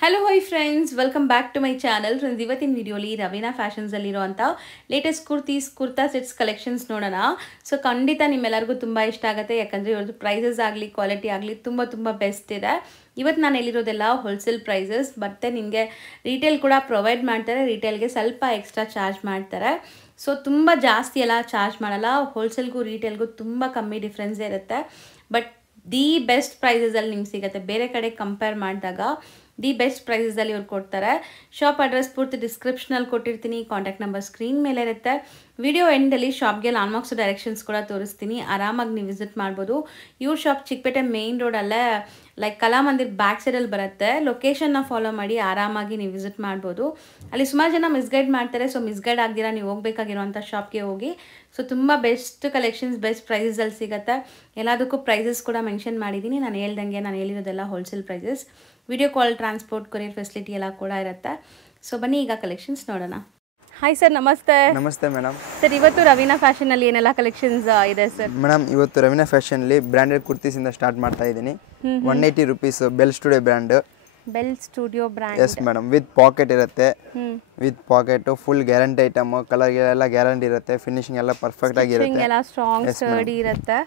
Hello hi friends, welcome back to my channel. Friends, ಇವತ್ತಿನ ವಿಡಿಯೋಲಿ ರವೀನಾ ಫ್ಯಾಷನ್ಸಲ್ಲಿರುವಂಥ ಲೇಟೆಸ್ಟ್ ಕುರ್ತಾ ಸೆಟ್ಸ್ ಕಲೆಕ್ಷನ್ಸ್ ನೋಡೋಣ. ಸೊ ಖಂಡಿತ ನಿಮ್ಮೆಲ್ಲರಿಗೂ ತುಂಬ ಇಷ್ಟ ಆಗುತ್ತೆ, ಯಾಕಂದರೆ ಇವ್ರದ್ದು ಪ್ರೈಸಸ್ ಆಗಲಿ ಕ್ವಾಲಿಟಿ ಆಗಲಿ ತುಂಬ ಬೆಸ್ಟ್ ಇದೆ. ಇವತ್ತು ನಾನು ಎಲ್ಲಿರೋದೆಲ್ಲ ಹೋಲ್ಸೇಲ್ ಪ್ರೈಸಸ್, ಮತ್ತು ನಿಮಗೆ ರೀಟೇಲ್ ಕೂಡ ಪ್ರೊವೈಡ್ ಮಾಡ್ತಾರೆ. ರೀಟೇಲ್ಗೆ ಸ್ವಲ್ಪ ಎಕ್ಸ್ಟ್ರಾ ಚಾರ್ಜ್ ಮಾಡ್ತಾರೆ. ಸೊ ತುಂಬ ಜಾಸ್ತಿ ಎಲ್ಲ ಚಾರ್ಜ್ ಮಾಡಲ್ಲ. ಹೋಲ್ಸೇಲ್ಗೂ ರೀಟೇಲ್ಗೂ ತುಂಬ ಕಮ್ಮಿ ಡಿಫ್ರೆನ್ಸ್ ಇರುತ್ತೆ. ಬಟ್ ದಿ ಬೆಸ್ಟ್ ಪ್ರೈಸಸಲ್ಲಿ ನಿಮ್ಗೆ ಸಿಗುತ್ತೆ. ಬೇರೆ ಕಡೆ ಕಂಪೇರ್ ಮಾಡಿದಾಗ ದಿ ಬೆಸ್ಟ್ ಪ್ರೈಸಸಲ್ಲಿ ಇವ್ರು ಕೊಡ್ತಾರೆ. ಶಾಪ್ ಅಡ್ರೆಸ್ ಪೂರ್ತಿ ಡಿಸ್ಕ್ರಿಪ್ಷನಲ್ಲಿ ಕೊಟ್ಟಿರ್ತೀನಿ, ಕಾಂಟ್ಯಾಕ್ಟ್ ನಂಬರ್ ಸ್ಕ್ರೀನ್ ಮೇಲೆ ಇರುತ್ತೆ. ವಿಡಿಯೋ ಎಂಡಲ್ಲಿ ಶಾಪ್ಗೆ ಲಾನ್ಮಾರ್ಕ್ಸ್ ಡೈರೆಕ್ಷನ್ಸ್ ಕೂಡ ತೋರಿಸ್ತೀನಿ, ಆರಾಮಾಗಿ ನೀವು ವಿಸಿಟ್ ಮಾಡ್ಬೋದು. ಇವ್ರ ಶಾಪ್ ಚಿಕ್ಕಪೇಟೆ ಮೇನ್ ರೋಡಲ್ಲೇ ಲೈಕ್ ಕಲಾಮಂದಿರ್ ಬ್ಯಾಕ್ ಸೈಡಲ್ಲಿ ಬರುತ್ತೆ. ಲೊಕೇಶನ್ನ ಫಾಲೋ ಮಾಡಿ ಆರಾಮಾಗಿ ನೀವು ವಿಸಿಟ್ ಮಾಡ್ಬೋದು. ಅಲ್ಲಿ ಸುಮಾರು ಜನ ಮಿಸ್ಗೈಡ್ ಮಾಡ್ತಾರೆ. ಸೊ ಮಿಸ್ಗೈಡ್ ಆಗ್ದಿರಾ ನೀವು ಹೋಗಬೇಕಾಗಿರೋಂಥ ಶಾಪ್ಗೆ ಹೋಗಿ. ಸೊ ತುಂಬ ಬೆಸ್ಟ್ ಕಲೆಕ್ಷನ್ಸ್ ಬೆಸ್ಟ್ ಪ್ರೈಸಸಲ್ಲಿ ಸಿಗುತ್ತೆ. ಎಲ್ಲದಕ್ಕೂ ಪ್ರೈಸಸ್ ಕೂಡ ಮೆನ್ಷನ್ ಮಾಡಿದ್ದೀನಿ. ನಾನು ಹೇಳ್ದಂಗೆ ನಾನು ಹೇಳಿರೋದೆಲ್ಲ wholesale prices. Video call, transport, courier facility ಎಲ್ಲ ಕೂಡ ಇರುತ್ತೆ. ಸೊ ಬನ್ನಿ ಈಗ ಕಲೆಕ್ಷನ್ಸ್ ನೋಡೋಣ. ಹಾಯ್ ಸರ್, ನಮಸ್ತೆ. ನಮಸ್ತೆ ಮೇಡಮ್. ಸರ್, ಇವತ್ತು ರವೀನಾ ಫ್ಯಾಷನಲ್ಲಿ ಏನೆಲ್ಲ ಕಲೆಕ್ಷನ್ಸ್ ಇದೆ ಸರ್? ಮೇಡಮ್, ಇವತ್ತು ರವೀನಾ ಫ್ಯಾಷನಲ್ಲಿ ಬ್ರ್ಯಾಂಡೆಡ್ ಕುರ್ತೀಸಿಂದ ಸ್ಟಾರ್ಟ್ ಮಾಡ್ತಾ ಇದ್ದೀನಿ. 180 rupees bell studio brand. Bell studio brand. Yes madam, with pocket ಇರುತ್ತೆ. With pocket, full guarantee item. Colour ಎಲ್ಲ ಗ್ಯಾರಂಟಿ ಇರುತ್ತೆ. ಫಿನಿಶಿಂಗ್ ಎಲ್ಲ ಪರ್ಫೆಕ್ಟ್ ಆಗಿರುತ್ತೆ. ಎಲ್ಲ ಸ್ಟ್ರಾಂಗ್ ಸ್ಟಡಿ ಇರುತ್ತೆ.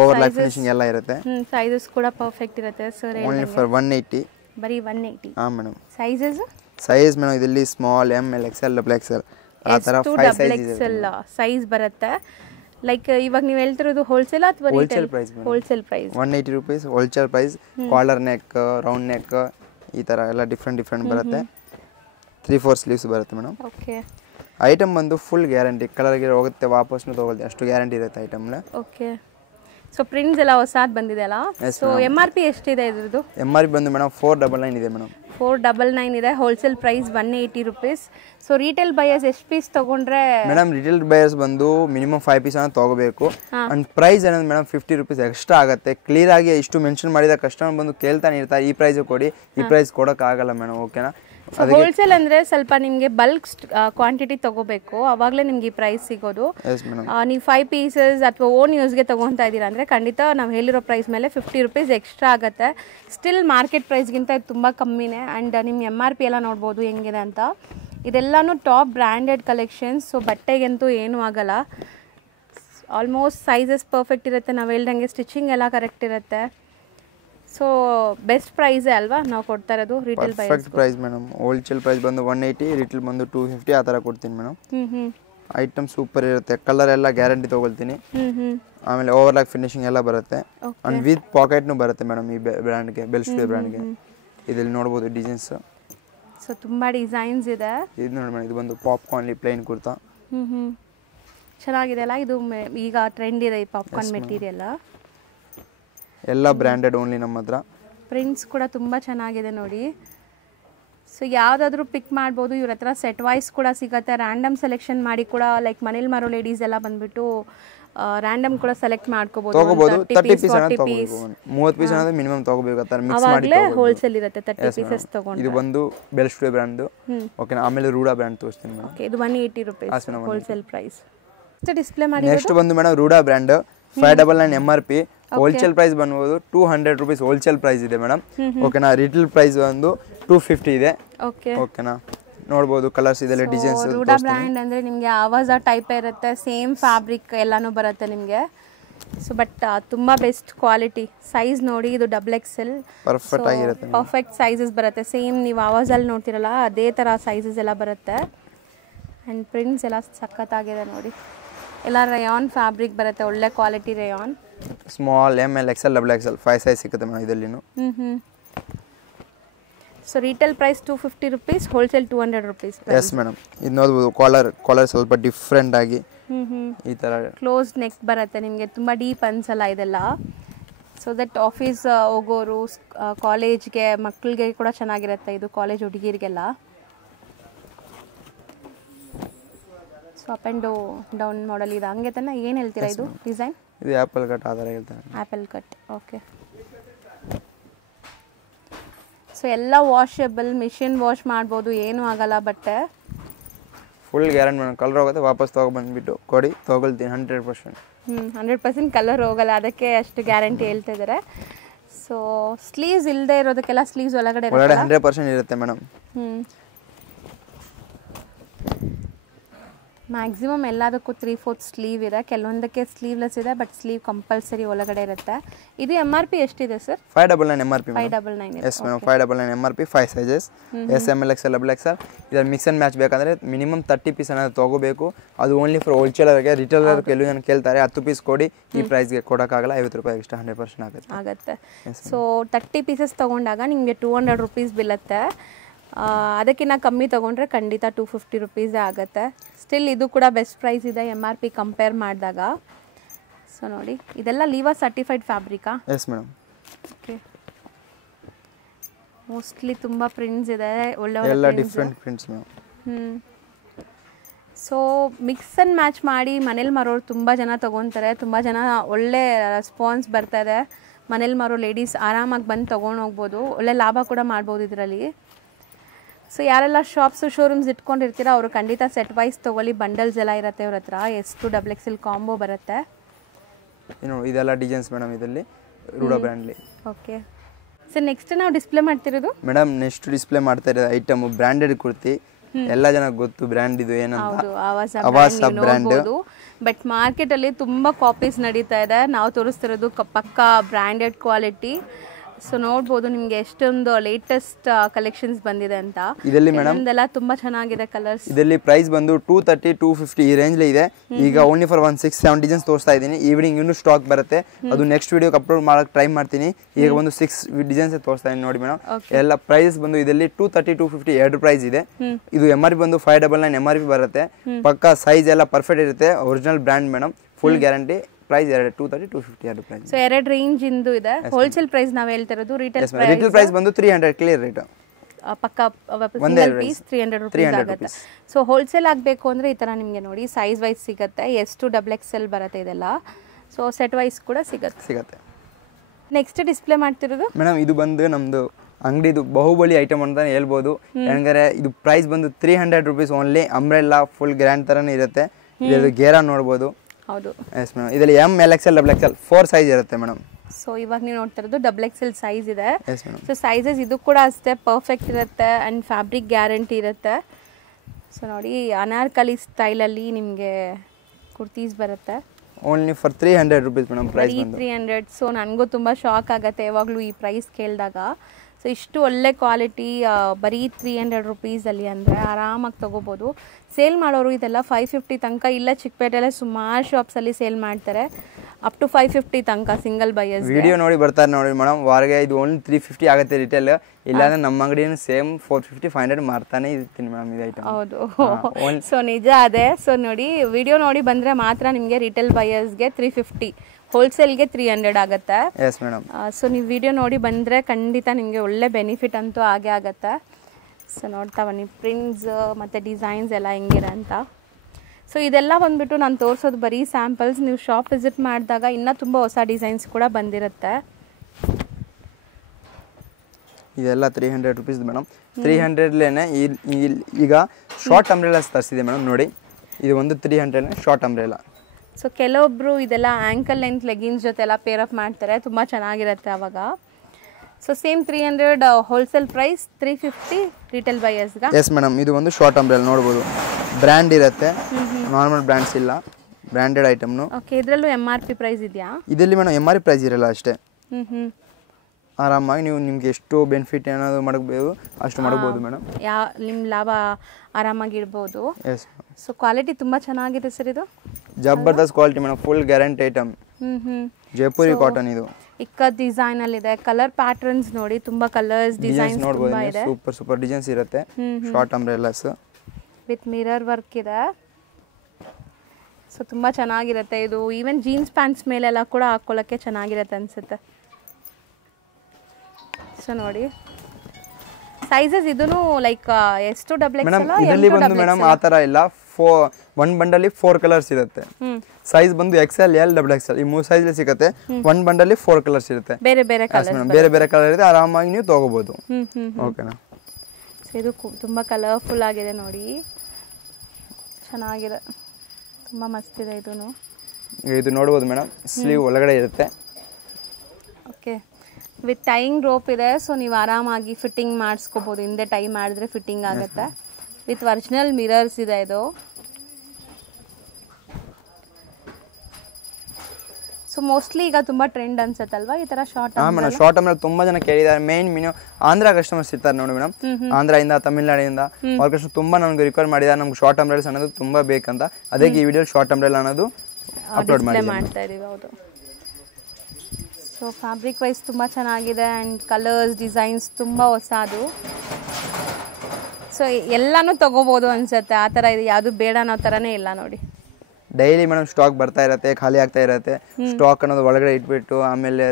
ಓವರ್ಲಾಕ್ ಫಿನಿಶಿಂಗ್ ಎಲ್ಲ ಇರುತ್ತೆ. ಸೈಜಸ್ ಕೂಡ ಪರ್ಫೆಕ್ಟ್ ಇರುತ್ತೆ ಸರ್. Only for 180. ಬರೀ 180. ಹಾಂ ಮೇಡಮ್. ಸೈಜಸ್ ಮೇಡಮ್ ಇದರಲ್ಲಿ small, M, L, XL, double XL ಆ ಥರ 5 ಸೈಜ್ ಇದೆ. ಸೈಜ್ ಬರುತ್ತೆ. ಲೈಕ್ ಇವಾಗ ನೀವು ಹೇಳ್ತಿರೋದು ಹೋಲ್ಸೇಲ್ ಅಥವಾ wholesale price? Wholesale price 180 rupees wholesale price. Collar neck, round neck, ಈ ಥರ ಎಲ್ಲ ಡಿಫ್ರೆಂಟ್ ಬರುತ್ತೆ. 3-4 ಸ್ಲೀವ್ಸ್ ಬರುತ್ತೆ ಮೇಡಮ್. ಓಕೆ. ಐಟಮ್ ಬಂದು ಫುಲ್ ಗ್ಯಾರಂಟಿ. ಕಲರ್ಗೆ ಹೋಗುತ್ತೆ, ವಾಪಸ್ನು ತೊಗೊಳ್ತೆ, ಅಷ್ಟು ಗ್ಯಾರಂಟಿ ಇರುತ್ತೆ ಐಟಮ್ನ. ಓಕೆ. ಸೊ ಪ್ರಿಂಟ್ಸ್ ಎಲ್ಲ ಹೊಸದು ಬಂದಿದೆ ಅಲ್ಲ? ಸೊ MRP ಎಷ್ಟಿದೆ ಇದ್ರದ್ದು? MRP ಬಂದು ಮೇಡಮ್ 499 ಇದೆ ಮೇಡಮ್. 499 ಇದೆ. Wholesale price 180 rupees. So retail buyers ಎಷ್ಟು ಪೀಸ್ ತೊಗೊಂಡ್ರೆ? ಮೇಡಮ್ ರಿಟೇಲ್ ಬಯರ್ಸ್ ಬಂದು ಮಿನಿಮಮ್ 5 ಪೀಸ್ ಅನ್ನ ತೊಗೋಬೇಕು. ಅಂಡ್ ಪ್ರೈಸ್ ಏನಂದ್ರೆ ಮೇಡಮ್ 50 ರೂಪೀಸ್ ಎಕ್ಸ್ಟ್ರಾ ಆಗುತ್ತೆ. ಕ್ಲಿಯರ್ ಆಗಿ ಇಷ್ಟು ಮೆನ್ಷನ್ ಮಾಡಿದ ಕಸ್ಟಮರ್ ಬಂದು ಕೇಳ್ತಾನೆ ಇರ್ತಾರೆ, ಈ ಪ್ರೈಸ್ ಕೊಡಿ, ಈ ಪ್ರೈಸ್ ಕೊಡೋಕ್ಕಾಗಲ್ಲ ಮೇಡಮ್. ಓಕೆನಾ? ಹೋಲ್ಸೇಲ್ ಅಂದರೆ ಸ್ವಲ್ಪ ನಿಮಗೆ ಬಲ್ಕ್ ಕ್ವಾಂಟಿಟಿ ತೊಗೋಬೇಕು, ಅವಾಗಲೇ ನಿಮ್ಗೆ ಈ ಪ್ರೈಸ್ ಸಿಗೋದು. ನೀವು 5 ಪೀಸಸ್ ಅಥವಾ ಓನ್ ಯೂಸ್ಗೆ ತೊಗೊತಾ ಇದ್ದೀರಾ ಅಂದರೆ ಖಂಡಿತ ನಾವು ಹೇಳಿರೋ ಪ್ರೈಸ್ ಮೇಲೆ 50 ರೂಪೀಸ್ ಎಕ್ಸ್ಟ್ರಾ ಆಗುತ್ತೆ. ಸ್ಟಿಲ್ ಮಾರ್ಕೆಟ್ ಪ್ರೈಸ್ಗಿಂತ ಇದು ತುಂಬ ಕಮ್ಮಿನೇ. ಆ್ಯಂಡ್ ನಿಮ್ಮ MRP ಎಲ್ಲ ನೋಡ್ಬೋದು ಹೆಂಗಿದೆ ಅಂತ. ಇದೆಲ್ಲನೂ ಟಾಪ್ ಬ್ರ್ಯಾಂಡೆಡ್ ಕಲೆಕ್ಷನ್ಸ್. ಸೊ ಬಟ್ಟೆಗಂತೂ ಏನೂ ಆಗಲ್ಲ. ಆಲ್ಮೋಸ್ಟ್ ಸೈಜಸ್ ಪರ್ಫೆಕ್ಟ್ ಇರುತ್ತೆ. ನಾವು ಹೇಳ್ದಂಗೆ ಸ್ಟಿಚಿಂಗ್ ಎಲ್ಲ ಕರೆಕ್ಟ್ ಇರುತ್ತೆ. ಸೊ ಬೆಸ್ಟ್ ಪ್ರೈಸೇ ಅಲ್ವಾ ನಾವು ಕೊಡ್ತಾ ಇರೋದು retail price? Perfect price madam. Wholesale price ಬಂದು 180, ರಿಟೇಲ್ ಬಂದು 250 ಆ ಥರ ಕೊಡ್ತೀನಿ ಮೇಡಮ್. ಐಟಮ್ ಸೂಪರ್ ಇರುತ್ತೆ. ಕಲರ್ ಎಲ್ಲ ಗ್ಯಾರಂಟಿ ತೊಗೊಳ್ತೀನಿ. ಆಮೇಲೆ ಓವರ್ಲಾಕ್ ಫಿನಿಶಿಂಗ್ ಎಲ್ಲ ಬರುತ್ತೆ. ಅಂಡ್ ವಿತ್ ಪಾಕೆಟ್ನು ಬರುತ್ತೆ ಮೇಡಮ್ ಈ ಬ್ರ್ಯಾಂಡ್ಗೆ, ಬೆಲ್ ಸ್ಟುಡಿಯೋ ಬ್ರ್ಯಾಂಡ್ಗೆ. ಇದರಲ್ಲಿ ನೋಡ್ಬೋದು ಡಿಸೈನ್ಸ್. ಸೊ ತುಂಬ ಡಿಸೈನ್ಸ್ ಇದೆ. ಇದು ನೋಡಿ ಮೇಡಮ್, ಇದು ಬಂದು ಪಾಪ್ಕಾರ್ನ್ಲಿ ಪ್ಲೇನ್ ಕುರ್ತಾ. ಚೆನ್ನಾಗಿದೆ ಅಲ್ಲ? ಇದು ಈಗ ಟ್ರೆಂಡ್ ಇದೆ ಈ ಪಾಪ್ಕಾರ್ನ್ ಮೆಟೀರಿಯಲ್. ಎಲ್ಲ ಬ್ರ್ಯಾಂಡೆಡ್ ಓನ್ಲಿ ನಮ್ಮ ಹತ್ರ. ಪ್ರಿಂಟ್ಸ್ ಕೂಡ ತುಂಬ ಚೆನ್ನಾಗಿದೆ ನೋಡಿ. ಸೊ ಯಾವುದಾದ್ರೂ ಪಿಕ್ ಮಾಡ್ಬೋದು. ಇವ್ರ ಹತ್ರ ಸೆಟ್ ವೈಸ್ ಕೂಡ ಸಿಗುತ್ತೆ. ರ್ಯಾಂಡಮ್ ಸೆಲೆಕ್ಷನ್ ಮಾಡಿ ಕೂಡ, ಲೈಕ್ ಮನೇಲಿ ಮಾರೋ ಲೇಡೀಸ್ ಎಲ್ಲ ಬಂದ್ಬಿಟ್ಟು ರ್ಯಾಂಡಮ್ ಕೂಡ ಸೆಲೆಕ್ಟ್ ಮಾಡ್ಕೋಬಹುದು. 30 ಪೀಸ್ ತಗೋಬೇಕು, 30 ಪೀಸ್ ಅಂದ್ರೆ ಮಿನಿಮಮ್ ತಗೋಬೇಕು. ಆ ತರ ಮಿಕ್ಸ್ ಮಾಡಿ ಹೋಲ್ಸೇಲ್ ಇರುತ್ತೆ. 30 ಪೀಸಸ್ ತಗೊಂಡು. ಇದು ಬಂದು ಬೆಲ್ ಸ್ಟುಡಿಯೋ ಬ್ರ್ಯಾಂಡ್. ಓಕೆನಾ? ಆಮೇಲೆ ರೂಡಾ ಬ್ರ್ಯಾಂಡ್ ತೋರಿಸ್ತೀನಿ ಮೇಡಮ್. ಓಕೆ. ಇದು 180 ರೂಪೀಸ್ ಹೋಲ್ಸೇಲ್ ಪ್ರೈಸ್. ಡಿಸ್ಪ್ಲೇ ಮಾಡಿ. ನೆಕ್ಸ್ಟ್ ಬಂದು ಮೇಡಮ್ ರೂಡಾ ಬ್ರ್ಯಾಂಡ್ 599 MRP. ಹೋಲ್ಸೇಲ್ ಪ್ರೈಸ್ ಬಂದ್ಬೋದು 200 ರೂಪೀಸ್ ಹೋಲ್ಸೇಲ್ ಪ್ರೈಸ್ ಇದೆ ಮೇಡಮ್. ಓಕೆನಾ? ರಿಟೇಲ್ ಪ್ರೈಸ್ ಒಂದು 250 ಇದೆ. ಓಕೆನಾ? ನೋಡ್ಬೋದು ಕಲರ್ಸ್ ಇದೆ, ಡಿಸೈನ್ಸ್. ರೂಡಾ ಬ್ರ್ಯಾಂಡ್ ಅಂದ್ರೆ ನಿಮಗೆ ಆವಾಜ ಟೈಪ್ ಇರುತ್ತೆ. ಸೇಮ್ ಫ್ಯಾಬ್ರಿಕ್ ಎಲ್ಲಾನು ಬರುತ್ತೆ ನಿಮಗೆ. ಸೊ ಬಟ್ ತುಂಬಾ ಬೆಸ್ಟ್ ಕ್ವಾಲಿಟಿ. ಸೈಜ್ ನೋಡಿ, ಇದು XXL ಪರ್ಫೆಕ್ಟ್ ಆಗಿರುತ್ತೆ. ಪರ್ಫೆಕ್ಟ್ ಸೈಜಸ್ ಬರುತ್ತೆ. ಸೇಮ್ ನೀವು ಆವಾಜಲ್ಲಿ ನೋಡ್ತಿರಲ್ಲ ಅದೇ ತರ ಸೈಜಸ್ ಎಲ್ಲ ಬರುತ್ತೆ. ಅಂಡ್ ಪ್ರಿಂಟ್ಸ್ ಎಲ್ಲ ಸಖತ್ತಾಗಿದೆ ನೋಡಿ. ಎಲ್ಲ ರೇಯಾನ್ ಫ್ಯಾಬ್ರಿಕ್ ಬರುತ್ತೆ, ಒಳ್ಳೆ quality rayon. Small, ML, XL, XXL 5 size ಸಿಗುತ್ತೆ ಮೇಡಮ್ ಇದರಲ್ಲಿನು. So retail price 250 rupees, wholesale 200 rupees. Yes madam. ಇದು ನೋಡ್ಬೋದು ಕಾಲರ್ ಸ್ವಲ್ಪ ಡಿಫ್ರೆಂಟ್ ಆಗಿ ಈ ತರ ಕ್ಲೋಸ್ ನೆಕ್ ಬರುತ್ತೆ ನಿಮಗೆ. ತುಂಬ ಡೀಪ್ ಅನ್ಸಲ್ಲ ಇದೆಲ್ಲ. ಸೊ ದಟ್ ಆಫೀಸ್ ಹೋಗೋರು, ಕಾಲೇಜ್ಗೆ ಮಕ್ಕಳಿಗೆ ಕೂಡ ಚೆನ್ನಾಗಿರುತ್ತೆ ಇದು, ಕಾಲೇಜ್ ಹುಡುಗಿರಿಗೆಲ್ಲ. So up and down model ಇದೆ. ಹಂಗೆ ತಾನೆ? ಏನು ಹೇಳ್ತೀರಾ ಇದು ಡಿಸೈನ್? ಇದು ಆ್ಯಪಲ್ ಕಟ್ ಆ ಥರ ಹೇಳ್ತಾರೆ. Apple cut. ಓಕೆ. ಸೊ ಎಲ್ಲ ವಾಷಬಲ್, ಮಿಷಿನ್ ವಾಶ್ ಮಾಡ್ಬೋದು, ಏನೂ ಆಗಲ್ಲ. ಬಟ್ಟೆ ಫುಲ್ ಗ್ಯಾರಂಟಿ ಮೇಡಮ್. ಕಲರ್ ಹೋಗುತ್ತೆ, ವಾಪಸ್ ತೊಗೊಬಂದ್ಬಿಟ್ಟು ಕೊಡಿ, ತೊಗೊಳ್ತೀನಿ 100%. 100% ಕಲರ್ ಹೋಗಲ್ಲ, ಅದಕ್ಕೆ ಅಷ್ಟು ಗ್ಯಾರಂಟಿ ಹೇಳ್ತಿದ್ದಾರೆ. ಸೊ ಸ್ಲೀವ್ಸ್ ಇಲ್ಲದೆ ಇರೋದಕ್ಕೆಲ್ಲ ಸ್ಲೀವ್ಸ್ ಒಳಗಡೆ 100% ಇರುತ್ತೆ ಮೇಡಮ್. ಮ್ಯಾಕ್ಸಿಮಮ್ ಎಲ್ಲದಕ್ಕೂ 3/4 ಸ್ಲೀವ್ ಇದೆ, ಕೆಲವೊಂದಕ್ಕೆ ಸ್ಲೀವ್ಲೆಸ್ ಇದೆ, ಬಟ್ ಸ್ಲೀವ್ ಕಂಪಲ್ಸರಿ ಒಳಗಡೆ ಇರುತ್ತೆ. ಇದು MRP ಎಷ್ಟಿದೆ sir? 599 MRP. 599. Yes madam, 599 MRP, 5 sizes, S M L X L XL. ಇದರಲ್ಲಿ ಮಿಕ್ಸ್ ಆ್ಯಂಡ್ ಮ್ಯಾಚ್ ಬೇಕಂದರೆ ಮಿನಿಮಮ್ 30 ಪೀಸ್ ಅನ್ನೋದು ತೊಗೋಬೇಕು. ಅದು ಓನ್ಲಿ ಫಾರ್ ಹೋಲ್ಸೇಲರ್ಗೆ. ರಿಟೇಲರ್ ಕೆಲವು ಜನ ಕೇಳ್ತಾರೆ 10 ಪೀಸ್ ಕೊಡಿ, ಈ ಪ್ರೈಸ್ಗೆ ಕೊಡೋಕ್ಕಾಗಲ್ಲ, 50 ರೂಪಾಯಿ ಎಕ್ಸ್ಟ್ರಾ 100% ಆಗುತ್ತೆ. ಸೊ 30 ಪೀಸಸ್ ತೊಗೊಂಡಾಗ ನಿಮಗೆ 200 ರುಪೀಸ್ ಬೀಳುತ್ತೆ. ಅದಕ್ಕಿಂತ ಕಮ್ಮಿ ತೊಗೊಂಡ್ರೆ ಖಂಡಿತ 250 ರುಪೀಸೇ ಆಗುತ್ತೆ. ಸ್ಟಿಲ್ ಇದು ಕೂಡ ಬೆಸ್ಟ್ ಪ್ರೈಸ್ ಇದೆ MRP ಕಂಪೇರ್ ಮಾಡಿದಾಗ. ಸೊ ನೋಡಿ, ಇದೆಲ್ಲ ಲೀವಾ ಸರ್ಟಿಫೈಡ್ ಫ್ಯಾಬ್ರಿಕಾ? Yes madam. ಓಕೆ, ಮೋಸ್ಟ್ಲಿ ತುಂಬ ಪ್ರಿಂಟ್ಸ್ ಇದೆ, ಒಳ್ಳೆ ಎಲ್ಲ different prints madam. So mix and match ಮಾಡಿ ಮನೇಲಿ ಮಾರೋರು ತುಂಬ ಜನ ತೊಗೊತಾರೆ, ತುಂಬ ಜನ ಒಳ್ಳೆ ರೆಸ್ಪಾನ್ಸ್ ಬರ್ತಾ ಇದೆ. ಮನೇಲಿ ಮಾರೋ ಲೇಡೀಸ್ ಆರಾಮಾಗಿ ಬಂದು ತೊಗೊಂಡು ಹೋಗ್ಬೋದು, ಒಳ್ಳೆ ಲಾಭ ಕೂಡ ಮಾಡ್ಬೋದು ಇದರಲ್ಲಿ. ಸೊ ಯಾರೆಲ್ಲ ಶಾಪ್ಸು ಶೋರೂಮ್ಸ್ ಇಟ್ಕೊಂಡಿರ್ತೀರೋ ಅವರು ಖಂಡಿತ ಸೆಟ್ ವೈಸ್ ತೊಗೊಳ್ಳಿ. ಬಂಡಲ್ಸ್ ಎಲ್ಲ ಇರುತ್ತೆ ಇವ್ರ ಹತ್ರ. S2 XXL ಕಾಂಬೋ ಬರುತ್ತೆ. ಇದೆಲ್ಲ ಡಿಸೈನ್ಸ್ ಮೇಡಮ್ ಇದರಲ್ಲಿ ರೂಡೋ ಬ್ರ್ಯಾಂಡ್ಲಿ. ಓಕೆ ಸರ್, ನೆಕ್ಸ್ಟ್ ನಾವು ಡಿಸ್ಪ್ಲೇ ಮಾಡ್ತಿರೋದು ಮೇಡಮ್, ನೆಕ್ಸ್ಟ್ ಡಿಸ್ಪ್ಲೇ ಮಾಡ್ತಾ ಇರೋದು ಐಟಮ್ ಬ್ರ್ಯಾಂಡೆಡ್ ಕುರ್ತಿ. ಎಲ್ಲ ಜನ ಗೊತ್ತು ಬ್ರ್ಯಾಂಡ್ ಇದು ಏನಂತ, ಆವಾಸ ಬ್ರ್ಯಾಂಡ್. ಬಟ್ ಮಾರ್ಕೆಟಲ್ಲಿ ತುಂಬ ಕಾಪೀಸ್ ನಡೀತಾ ಇದೆ. ನಾವು ತೋರಿಸ್ತಿರೋದು ಪಕ್ಕಾ ಬ್ರ್ಯಾಂಡೆಡ್ ಕ್ವಾಲಿಟಿ. ಸೊ ನೋಡ್ಬೋದು ನಿಮಗೆ ಎಷ್ಟೊಂದು ಲೇಟೆಸ್ಟ್ ಕಲೆಕ್ಷನ್ಸ್ ಬಂದಿದೆ ಅಂತ. ಇದರಲ್ಲಿ ಮೇಡಮ್ ಇದೆಲ್ಲ ತುಂಬಾ ಚೆನ್ನಾಗಿದೆ ಕಲರ್ಸ್. ಇದರಲ್ಲಿ ಪ್ರೈಸ್ ಬಂದು 230 250 ಈ ರೇಂಜ್ ಇದೆ. ಈಗ ಓನ್ಲಿ ಫಾರ್ 6-7 ಡಿಸೈನ್ಸ್ ತೋರಿಸ್ತಾ ಇದ್ದೀನಿ. ಈವ್ನಿಂಗ್ ಇನ್ನೂ ಸ್ಟಾಕ್ ಬರುತ್ತೆ, ಅದು ನೆಕ್ಸ್ಟ್ ವಿಡಿಯೋಗೆ ಅಪ್ಲೋಡ್ ಮಾಡಕ್ಕೆ ಟ್ರೈ ಮಾಡ್ತೀನಿ. ಈಗ ಒಂದು 6 ಡಿಸೈನ್ಸ್ ತೋರಿಸ್ತಾ ಇದ್ದೀನಿ ನೋಡಿ ಮೇಡಮ್. ಎಲ್ಲ ಪ್ರೈಸ್ ಬಂದು ಇದರಲ್ಲಿ 230 250 ಎರಡು ಪ್ರೈಸ್ ಇದೆ. ಇದು MRP ಬಂದು 599 MRP ಬರುತ್ತೆ. ಪಕ್ಕ ಸೈಜ್ ಎಲ್ಲ ಪರ್ಫೆಕ್ಟ್ ಇರುತ್ತೆ, original brand madam, full guarantee. Price 230 250 ಎರಡು ಪ್ರೈಸ್. ಸೊ ಎರಡು ರೇಂಜ್ ಇಂದು ಇದೆ. ಹೋಲ್ಸೇಲ್ ಪ್ರೈಸ್ ನಾವು ಹೇಳ್ತಿರೋದು. ರಿಟೇಲ್ ಪ್ರೈಸ್ ಬಂದು 300 ಕ್ಲಿಯರ್ ರೇಟ್. ಪಕ್ಕ ಸಿಂಗಲ್ ಪೀಸ್ 300 ರೂಪೀಸ್ ಆಗುತ್ತೆ. ಸೊ ಹೋಲ್ಸೇಲ್ ಆಗಬೇಕು ಅಂದರೆ ಈ ಥರ ನಿಮಗೆ ನೋಡಿ ಸೈಜ್ ವೈಸ್ ಸಿಗುತ್ತೆ. S2 XXL ಬರುತ್ತೆ ಇದೆಲ್ಲ. ಸೊ ಸೆಟ್ ವೈಸ್ ಕೂಡ ಸಿಗುತ್ತೆ. ನೆಕ್ಸ್ಟ್ ಡಿಸ್ಪ್ಲೇ ಮಾಡ್ತಿರೋದು ಮೇಡಮ್, ಇದು ಬಂದು ನಮ್ಮದು ಅಂಗಡಿದು ಬಾಹುಬಲಿ ಐಟಮ್ ಅಂತ ಹೇಳ್ಬೋದು. ಯಾಕಂದರೆ ಇದು ಪ್ರೈಸ್ ಬಂದು 300 rupees only. Umbrella full grand ಥರನೇ ಇರುತ್ತೆ. ಇದು ಗೇರಾ ನೋಡ್ಬೋದು. ಹೌದು. ಎಸ್ ಮೇಡಮ್, ಇದರಲ್ಲಿ ML XL XXL 4 ಸೈಜ್ ಇರುತ್ತೆ ಮೇಡಮ್. ಸೊ ಇವಾಗ ನೀವು ನೋಡ್ತಾ ಇರೋದು XXL ಸೈಜ್ ಇದೆ. Yes madam. ಸೊ ಸೈಜಸ್ ಇದು ಕೂಡ ಅಷ್ಟೇ ಪರ್ಫೆಕ್ಟ್ ಇರುತ್ತೆ ಆ್ಯಂಡ್ ಫ್ಯಾಬ್ರಿಕ್ ಗ್ಯಾರಂಟಿ ಇರುತ್ತೆ. ಸೊ ನೋಡಿ, ಅನಾರ್ಕಲಿ ಸ್ಟೈಲಲ್ಲಿ ನಿಮಗೆ ಕುರ್ತೀಸ್ ಬರುತ್ತೆ. Only for 300 rupees madam price ಬಂದು 300. ಸೊ ನನಗೂ ತುಂಬ ಶಾಕ್ ಆಗುತ್ತೆ ಯಾವಾಗಲೂ ಈ ಪ್ರೈಸ್ ಕೇಳಿದಾಗ. ಸೊ ಇಷ್ಟು ಒಳ್ಳೆ ಕ್ವಾಲಿಟಿ ಬರೀ 300 ರುಪೀಸಲ್ಲಿ ಅಂದರೆ ಆರಾಮಾಗಿ ತೊಗೋಬೋದು. ಸೇಲ್ ಮಾಡೋರು ಇದೆಲ್ಲ 550 ತನಕ, ಇಲ್ಲ ಚಿಕ್ಕಪೇಟೆಲ್ಲೇ ಸುಮಾರು ಶಾಪ್ಸಲ್ಲಿ ಸೇಲ್ ಮಾಡ್ತಾರೆ, ಅಪ್ ಟು 550 ತನಕ ಸಿಂಗಲ್ ಬೈಯರ್ಸ್. ವಿಡಿಯೋ ನೋಡಿ ಬರ್ತಾರೆ ನೋಡಿ ಮೇಡಮ್. ವಾರಿಗೆ ಇದು ಓನ್ಲಿ 350 ಆಗುತ್ತೆ ರಿಟೇಲ್. ಇಲ್ಲಾಂದ್ರೆ ನಮ್ಮ ಅಂಗಡಿನ ಸೇಮ್ 450 500 ಮಾರ್ತಾನೆ ಇರ್ತೀನಿ ಮೇಡಮ್ ಇದು ಐಟಮ್. ಹೌದು. ಸೊ ನಿಜ ಅದೇ. ಸೊ ನೋಡಿ, ವಿಡಿಯೋ ನೋಡಿ ಬಂದರೆ ಮಾತ್ರ ನಿಮಗೆ ರಿಟೇಲ್ ಬೈಯರ್ಸ್ಗೆ 350, ಹೋಲ್ಸೇಲ್ಗೆ 300 ಆಗುತ್ತೆ. S madam. ಸೊ ನೀವು ವಿಡಿಯೋ ನೋಡಿ ಬಂದರೆ ಖಂಡಿತ ನಿಮಗೆ ಒಳ್ಳೆ ಬೆನಿಫಿಟ್ ಅಂತೂ ಆಗೇ ಆಗುತ್ತೆ. ಸೊ ನೋಡ್ತಾ ಬನ್ನಿ ಪ್ರಿಂಟ್ಸ್ ಮತ್ತು ಡಿಸೈನ್ಸ್ ಎಲ್ಲ ಹೆಂಗಿದೆ ಅಂತ. ಸೊ ಇದೆಲ್ಲ ಬಂದುಬಿಟ್ಟು ನಾನು ತೋರಿಸೋದು ಬರೀ ಸ್ಯಾಂಪಲ್ಸ್. ನೀವು ಶಾಪ್ ವಿಸಿಟ್ ಮಾಡಿದಾಗ ಇನ್ನೂ ತುಂಬ ಹೊಸ ಡಿಸೈನ್ಸ್ ಕೂಡ ಬಂದಿರುತ್ತೆ. ಇದೆಲ್ಲ 300 ರೂಪೀಸ್ ಮೇಡಮ್. 300ಲೇನೆ ಈಗ ಶಾರ್ಟ್ ಅಂಬ್ರೆಲಾಸ್ ತರಿಸಿದೆ ಮೇಡಮ್ ನೋಡಿ. ಇದು ಒಂದು 300 ಶಾರ್ಟ್ ಅಂಬ್ರೆಲಾ. ಸೊ ಕೆಲವೊಬ್ಬರು ಇದೆಲ್ಲ ಆ್ಯಂಕಲ್ ಲೆಂತ್ ಲೆಗಿನ್ಸ್ ಜೊತೆ ಎಲ್ಲ ಪೇರಪ್ ಮಾಡ್ತಾರೆ, ತುಂಬ ಚೆನ್ನಾಗಿರುತ್ತೆ ಆವಾಗ. So same 300 wholesale price, 350 retail ಬೈಯರ್ಸ್ಗೆ. ಎಸ್ ಮೇಡಮ್, ಇದು ಒಂದು ಶಾರ್ಟ್ ಅಂಬ್ರೆಲಾ ನೋಡ್ಬೋದು. ಬ್ರ್ಯಾಂಡ್ ಇರುತ್ತೆ, ನಾರ್ಮಲ್ ಬ್ರ್ಯಾಂಡ್ಸ್ ಇಲ್ಲ, ಬ್ರ್ಯಾಂಡೆಡ್ ಐಟಮ್ನು. ಓಕೆ, ಇದರಲ್ಲೂ MRP ಪ್ರೈಸ್ ಇದೆಯಾ? ಇದರಲ್ಲಿ ಮೇಡಮ್ MRP ಪ್ರೈಸ್ ಇರಲ್ಲ ಅಷ್ಟೇ. ಆರಾಮಾಗಿ ನೀವು ನಿಮ್ಗೆ ಎಷ್ಟು ಬೆನಿಫಿಟ್ ಏನಾದರೂ ಮಾಡಬಹುದು ಅಷ್ಟು ಮಾಡಬಹುದು ಮೇಡಮ್. ನಿಮ್ಮ ಲಾಭ ಆರಾಮಾಗಿ ಇಡ್ಬೋದು. ಎಸ್. ಸೊ ಕ್ವಾಲಿಟಿ ತುಂಬ ಚೆನ್ನಾಗಿದೆ ಸರ್. ಇದು ಜಬರ್ದಸ್ತ್ quality madam, full guarantee item. Jaipuri cotton ಇದು. ಇಕ್ಕತ್ ಡಿಸೈನ್ ಅಲ್ಲಿ ಇದೆ. ಕಲರ್ ಪ್ಯಾಟರ್ನ್ಸ್ ನೋಡಿ, ತುಂಬಾ ಕಲರ್ಸ್ ಡಿಸೈನ್ಸ್ ತುಂಬಾ ಇದೆ. ಸೂಪರ್ ಡಿಸೈನ್ಸ್ ಇರುತ್ತೆ. Short umbrellas with mirror work ಇದೆ. ಸೊ ತುಂಬಾ ಚೆನ್ನಾಗಿರುತ್ತೆ ಇದು. ಈವನ್ ಜೀನ್ಸ್ ಪ್ಯಾಂಟ್ಸ್ ಮೇಲೆಲ್ಲ ಕೂಡ ಹಾಕೊಳ್ಳೋಕ್ಕೆ ಚೆನ್ನಾಗಿರುತ್ತೆ ಅನ್ಸುತ್ತೆ. ಸೊ ನೋಡಿ ಸೈಜಸ್ ಇದೂನು ಲೈಕ್ S2 XXL ಇದರಲ್ಲಿ ಬಂದು ಮೇಡಮ್ ಆ ತರ ಇಲ್ಲ. ಒನ್ ಬಂಡಲ್ಲಿ 4 ಕಲರ್ಸ್ ಇರುತ್ತೆ. ಸೈಜ್ ಬಂದು XL L XXL ಈ 3 ಸೈಜ್ ಸಿಗುತ್ತೆ. ಒನ್ ಬಂಡಲ್ಲಿ 4 ಕಲರ್ಸ್ ಇರುತ್ತೆ. ಬೇರೆ ಬೇರೆ ಕಲರ್ ಇರುತ್ತೆ. ಆರಾಮಾಗಿ ನೀವು ತಗೋಬಹುದು. ಓಕೆನಾ? ಸೊ ಇದು ತುಂಬಾ ಕಲರ್ಫುಲ್ ಆಗಿದೆ ನೋಡಿ, ಚೆನ್ನಾಗಿದೆ, ತುಂಬಾ ಮಸ್ತ್ ಇದೆ. ಇದು ನೋಡ್ಬೋದು ಮೇಡಮ್, ಸ್ಲೀವ್ ಒಳಗಡೆ ಇರುತ್ತೆ. ಓಕೆ, ವಿತ್ ಟೈಯಿಂಗ್ ರೋಪ್ ಇದೆ, ಸೊ ನೀವು ಆರಾಮಾಗಿ ಫಿಟ್ಟಿಂಗ್ ಮಾಡಿಸ್ಕೋಬೋದು. ಹಿಂದೆ ಟೈ ಮಾಡಿದ್ರೆ ಫಿಟ್ಟಿಂಗ್ ಆಗುತ್ತೆ. ವಿತ್ ಒರಿಜಿನಲ್ ಮಿರರ್ಸ್ ಇದೆ ಇದು. ಸೊ ಮೋಸ್ಟ್ಲಿ ಈಗ ತುಂಬ ಟ್ರೆಂಡ್ ಅನ್ಸುತ್ತಲ್ವಾ ಈ ಥರ ಶಾರ್ಟ್ ಮೇಡಮ್. ಶಾರ್ಟ್ ಮೇಲೆ ತುಂಬಾ ಜನ ಕೇಳಿದ್ದಾರೆ. ಮೇನ್ ಆಂಧ್ರ ಕಸ್ಟಮರ್ಸ್ ಇರ್ತಾರೆ ನೋಡಿ ಮೇಡಮ್, ಆಂಧ್ರದಿಂದ ತಮಿಳ್ನಾಡಿಂದ ಅವ್ರ ಕಸ್ಟಮರ್ ತುಂಬಾ ನಮ್ಗೆ ರಿಕ್ವೈರ್ ಮಾಡಿದ್ದಾರೆ. ನಮ್ಗೆ ಶಾರ್ಟ್ ಅಂಬ್ರೆಲ್ಸ್ ಅನ್ನೋದು ತುಂಬಾ ಬೇಕಂತ, ಅದಕ್ಕೆ ಈ ವಿಡಿಯೋ ಶಾರ್ಟ್ ಅಂಬ್ರೆಲ್ ಅನ್ನೋದು ಅಪ್ಲೋಡ್ ಮಾಡ್ತಾ ಇದೀವಿ. ಹೌದು. ಸೊ ಫ್ಯಾಬ್ರಿಕ್ ವೈಸ್ ತುಂಬ ಚೆನ್ನಾಗಿದೆ ಆ್ಯಂಡ್ ಕಲರ್ಸ್ ಡಿಸೈನ್ಸ್ ತುಂಬ ಹೊಸದು. ಸೊ ಎಲ್ಲನೂ ತೊಗೋಬೋದು ಅನ್ಸುತ್ತೆ, ಆ ಥರ ಇದೆ. ಯಾವುದು ಬೇಡ ಅನ್ನೋ ಥರನೇ ಇಲ್ಲ ನೋಡಿ. ಡೈಲಿ ಮೇಡಮ್ ಸ್ಟಾಕ್ ಬರ್ತಾ ಇರುತ್ತೆ, ಖಾಲಿ ಆಗ್ತಾ ಇರುತ್ತೆ. ಸ್ಟಾಕ್ ಅನ್ನೋದು ಒಳಗಡೆ ಇಟ್ಬಿಟ್ಟು ಆಮೇಲೆ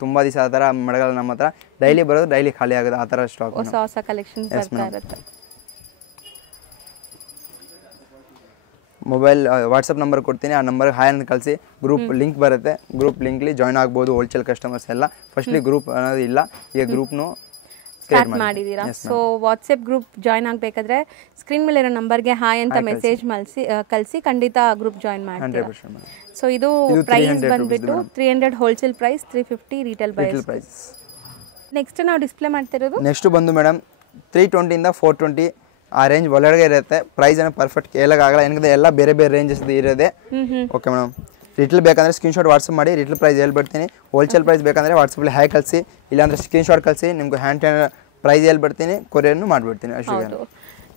ತುಂಬಾ ದಿವಸ ಆ ಥರ ಮಳೆಗಾಲ ನಮ್ಮ ಹತ್ರ ಡೈಲಿ ಬರೋದು, ಡೈಲಿ ಖಾಲಿ ಆಗೋದು, ಆ ಥರ ಸ್ಟಾಕ್ ಹೊಸ ಹೊಸ ಕಲೆಕ್ಷನ್ಸ್ ಬರ್ತಾ ಇರುತ್ತೆ. ಮೊಬೈಲ್ ವಾಟ್ಸಪ್ ನಂಬರ್ ಕೊಡ್ತೀನಿ, ಆ ನಂಬರ್ಗೆ ಹಾಯ್ ಅಂತ ಕಳಿಸಿ. ಗ್ರೂಪ್ ಲಿಂಕ್ ಬರುತ್ತೆ, ಗ್ರೂಪ್ ಲಿಂಕ್ಲಿ ಜಾಯ್ನ್ ಆಗ್ಬೋದು ಹೋಲ್ಸೇಲ್ ಕಸ್ಟಮರ್ಸ್ ಎಲ್ಲ. ಫಸ್ಟ್ಲಿ ಗ್ರೂಪ್ ಅನ್ನೋದು ಇಲ್ಲ, ಈಗ ಗ್ರೂಪ್ನು ಸ್ಟಾರ್ಟ್ ಮಾಡಿದ್ದೀರಾ. ಸೊ ವಾಟ್ಸಪ್ ಗ್ರೂಪ್ ಜಾಯ್ನ್ ಆಗಬೇಕಾದ್ರೆ ಸ್ಕ್ರೀನ್ ಮೇಲೆ ಇರೋ ನಂಬರ್ಗೆ ಹಾಯ್ ಅಂತ ಮೆಸೇಜ್ ಕಳಿಸಿ ಖಂಡಿತ ಗ್ರೂಪ್ ಜಾಯ್ನ್ ಮಾಡ್ತೀರಾ. ಸೊ ಇದು ಪ್ರೈಸ್ ಬಂದ್ಬಿಟ್ಟು 300 wholesale price, 350 retail price. Next ನಾವು ಡಿಸ್ಪ್ಲೇ ಮಾಡ್ತಿರೋದು ನೆಕ್ಸ್ಟ್ ಬಂದು ಮೇಡಮ್ 320 ಇಂದ 420 ಆ ರೇಂಜ್ ಒಳಗಡೆ ಇರುತ್ತೆ. ಪ್ರೈಸ್ ಏನೋ ಪರ್ಫೆಕ್ಟ್ ಕೇಳೋಕ್ಕಾಗಲ್ಲ, ಏನಂದ್ರೆ ಎಲ್ಲ ಬೇರೆ ಬೇರೆ ರೇಂಜಸ್ ಇರೋದೆ. Okay madam. ರಿಟೇಲ್ ಬೇಕಂದ್ರೆ ಸ್ಕ್ರೀನ್ಶಾಟ್ ವಾಟ್ಸಪ್ ಮಾಡಿ, ರಿಟೇಲ್ ಪ್ರೈಸ್ ಹೇಳ್ಬಿಡ್ತೀನಿ. ಹೋಲ್ಸೇಲ್ ಪ್ರೈಸ್ ಬೇಕಂದರೆ ವಾಟ್ಸಪ್ಪಲ್ಲಿ ಹಾಯ್ ಕಳಿಸಿ, ಇಲ್ಲಾಂದರೆ ಸ್ಕ್ರೀನ್ಶಾಟ್ ಕಳಿಸಿ, ನಿಮ್ಗೆ ಹ್ಯಾಂಡ್ ಪ್ರೈಸ್ ಹೇಳ್ಬಿಡ್ತೀನಿ, ಕೊರಿಯರ್ನು ಮಾಡಿಬಿಡ್ತೀನಿ ಅಷ್ಟು.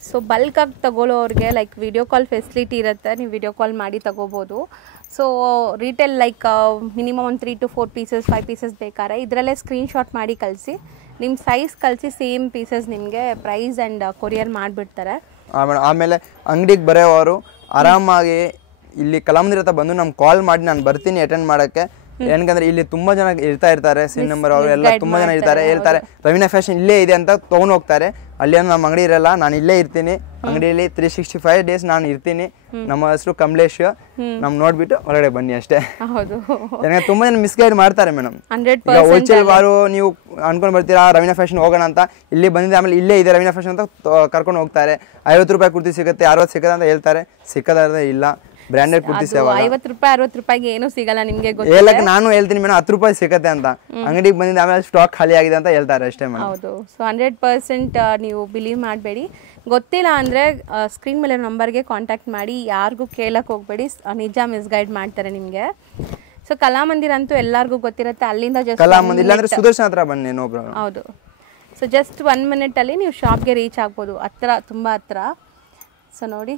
ಸೊ ಬಲ್ಕಾಗಿ ತಗೊಳ್ಳೋರಿಗೆ ಲೈಕ್ ವಿಡಿಯೋ ಕಾಲ್ ಫೆಸಿಲಿಟಿ ಇರುತ್ತೆ, ನೀವು ವಿಡಿಯೋ ಕಾಲ್ ಮಾಡಿ ತಗೋಬೋದು. ಸೊ ರಿಟೇಲ್ ಲೈಕ್ ಮಿನಿಮಮ್ ಒಂದು 3 to 4 ಪೀಸಸ್ 5 ಪೀಸಸ್ ಬೇಕಾದ್ರೆ ಇದರಲ್ಲೇ ಸ್ಕ್ರೀನ್ಶಾಟ್ ಮಾಡಿ ಕಳಿಸಿ, ನಿಮ್ಮ ಸೈಜ್ ಕಳಿಸಿ, ಸೇಮ್ ಪೀಸಸ್ ನಿಮಗೆ ಪ್ರೈಸ್ ಆ್ಯಂಡ್ ಕೊರಿಯರ್ ಮಾಡಿಬಿಡ್ತಾರೆ. ಆಮೇಲೆ ಅಂಗಡಿಗೆ ಬರೋವರು ಆರಾಮಾಗಿ ಇಲ್ಲಿ ಕಲಾಮಂದಿರ ಹತ್ರ ಬಂದು ನಮ್ಗೆ ಕಾಲ್ ಮಾಡಿ ನಾನು ಬರ್ತೀನಿ ಅಟೆಂಡ್ ಮಾಡೋಕ್ಕೆ. ಏನಕಂದ್ರೆ ಇಲ್ಲಿ ತುಂಬಾ ಜನ ಇರ್ತಾರೆ, ಸಿನ್ ನಂಬರ್ ಅವರು ಎಲ್ಲ ತುಂಬಾ ಜನ ಇರ್ತಾರೆ, ಹೇಳ್ತಾರೆ ರವೀನಾ ಫ್ಯಾಷನ್ ಇಲ್ಲೇ ಇದೆ ಅಂತ ತೊಗೊಂಡು ಹೋಗ್ತಾರೆ. ಅಲ್ಲಿ ನಮ್ಮ ಅಂಗಡಿ ಇರಲ್ಲ, ನಾನು ಇಲ್ಲೇ ಇರ್ತೀನಿ ಅಂಗಡಿಯಲ್ಲಿ 365 ಡೇಸ್ ನಾನು ಇರ್ತೀನಿ. ನಮ್ಮ ಹೆಸರು ಕಮಲೇಶ್, ನಮ್ ನೋಡ್ಬಿಟ್ಟು ಹೊರಗಡೆ ಬನ್ನಿ ಅಷ್ಟೇ. ಯಾಕಂದ್ರೆ ತುಂಬಾ ಜನ ಮಿಸ್ಗೈಡ್ ಮಾಡ್ತಾರೆ ಮೇಡಮ್. ಈಗ ಹೋಲ್ಸೇಲ್ ಬಾರು ನೀವು ಅನ್ಕೊಂಡ್ ಬರ್ತೀರಾ ರವೀನಾ ಫ್ಯಾಷನ್ ಹೋಗೋಣ ಅಂತ, ಇಲ್ಲಿ ಬಂದಿದೆ, ಆಮೇಲೆ ಇಲ್ಲೇ ಇದೆ ರವೀನಾ ಫ್ಯಾಷನ್ ಅಂತ ಕರ್ಕೊಂಡು ಹೋಗ್ತಾರೆ. 50 ರೂಪಾಯಿ ಕುರ್ತಿ ಸಿಗುತ್ತೆ, 60 ಸಿಗುತ್ತೆ ಅಂತ ಹೇಳ್ತಾರೆ. ಸಿಕ್ಕದಾದ್ರೆ ಇಲ್ಲ, ಬ್ರಾಂಡೆಡ್ ಕುರ್ತಿ 50 ರೂಪಾಯಿ 60 ರೂಪಾಯಿಗೆ ಏನು ಸಿಗಲ್ಲ ನಿಮಗೆ. ಹೇಳಕ್ಕೆ ನಾನು ಹೇಳ್ತೀನಿ ಮೇಡಮ್ 10 ರೂಪಾಯಿ ಸಿಗುತ್ತೆ ಅಂತ, ಅಂಗಡಿಗೆ ಬಂದಿದ್ದ ಆಮೇಲೆ ಸ್ಟಾಕ್ ಖಾಲಿ ಆಗಿದೆ ಅಂತ ಹೇಳ್ತಾರೆ ಅಷ್ಟೇ ಮೇಡಮ್. ಹೌದು. ಸೊ 100% ನೀವು ಬಿಲೀವ್ ಮಾಡಬೇಡಿ. ಗೊತ್ತಿಲ್ಲ ಅಂದರೆ ಸ್ಕ್ರೀನ್ ಮೇಲೆ ನಂಬರ್ಗೆ ಕಾಂಟ್ಯಾಕ್ಟ್ ಮಾಡಿ, ಯಾರಿಗೂ ಕೇಳಕ್ಕೆ ಹೋಗಬೇಡಿ, ನಿಜ ಮಿಸ್ಗೈಡ್ ಮಾಡ್ತಾರೆ ನಿಮಗೆ. ಸೊ ಕಲಾಮಂದಿರ ಅಂತೂ ಎಲ್ಲರಿಗೂ ಗೊತ್ತಿರುತ್ತೆ, ಅಲ್ಲಿಂದ ಜಸ್ಟ್ ಕಲಾಮಂದಿರ ಇಲ್ಲಾಂದ್ರೆ ಸುದರ್ಶನ್ ಹತ್ರ ಬನ್ನಿ, ನೋ ಪ್ರಾಬ್ಲಮ್. ಹೌದು. ಸೊ ಜಸ್ಟ್ 1 ಮಿನಿಟಲ್ಲಿ ನೀವು ಶಾಪ್ಗೆ ರೀಚ್ ಆಗ್ಬೋದು, ಹತ್ರ, ತುಂಬ ಹತ್ರ. ಸೊ ನೋಡಿ,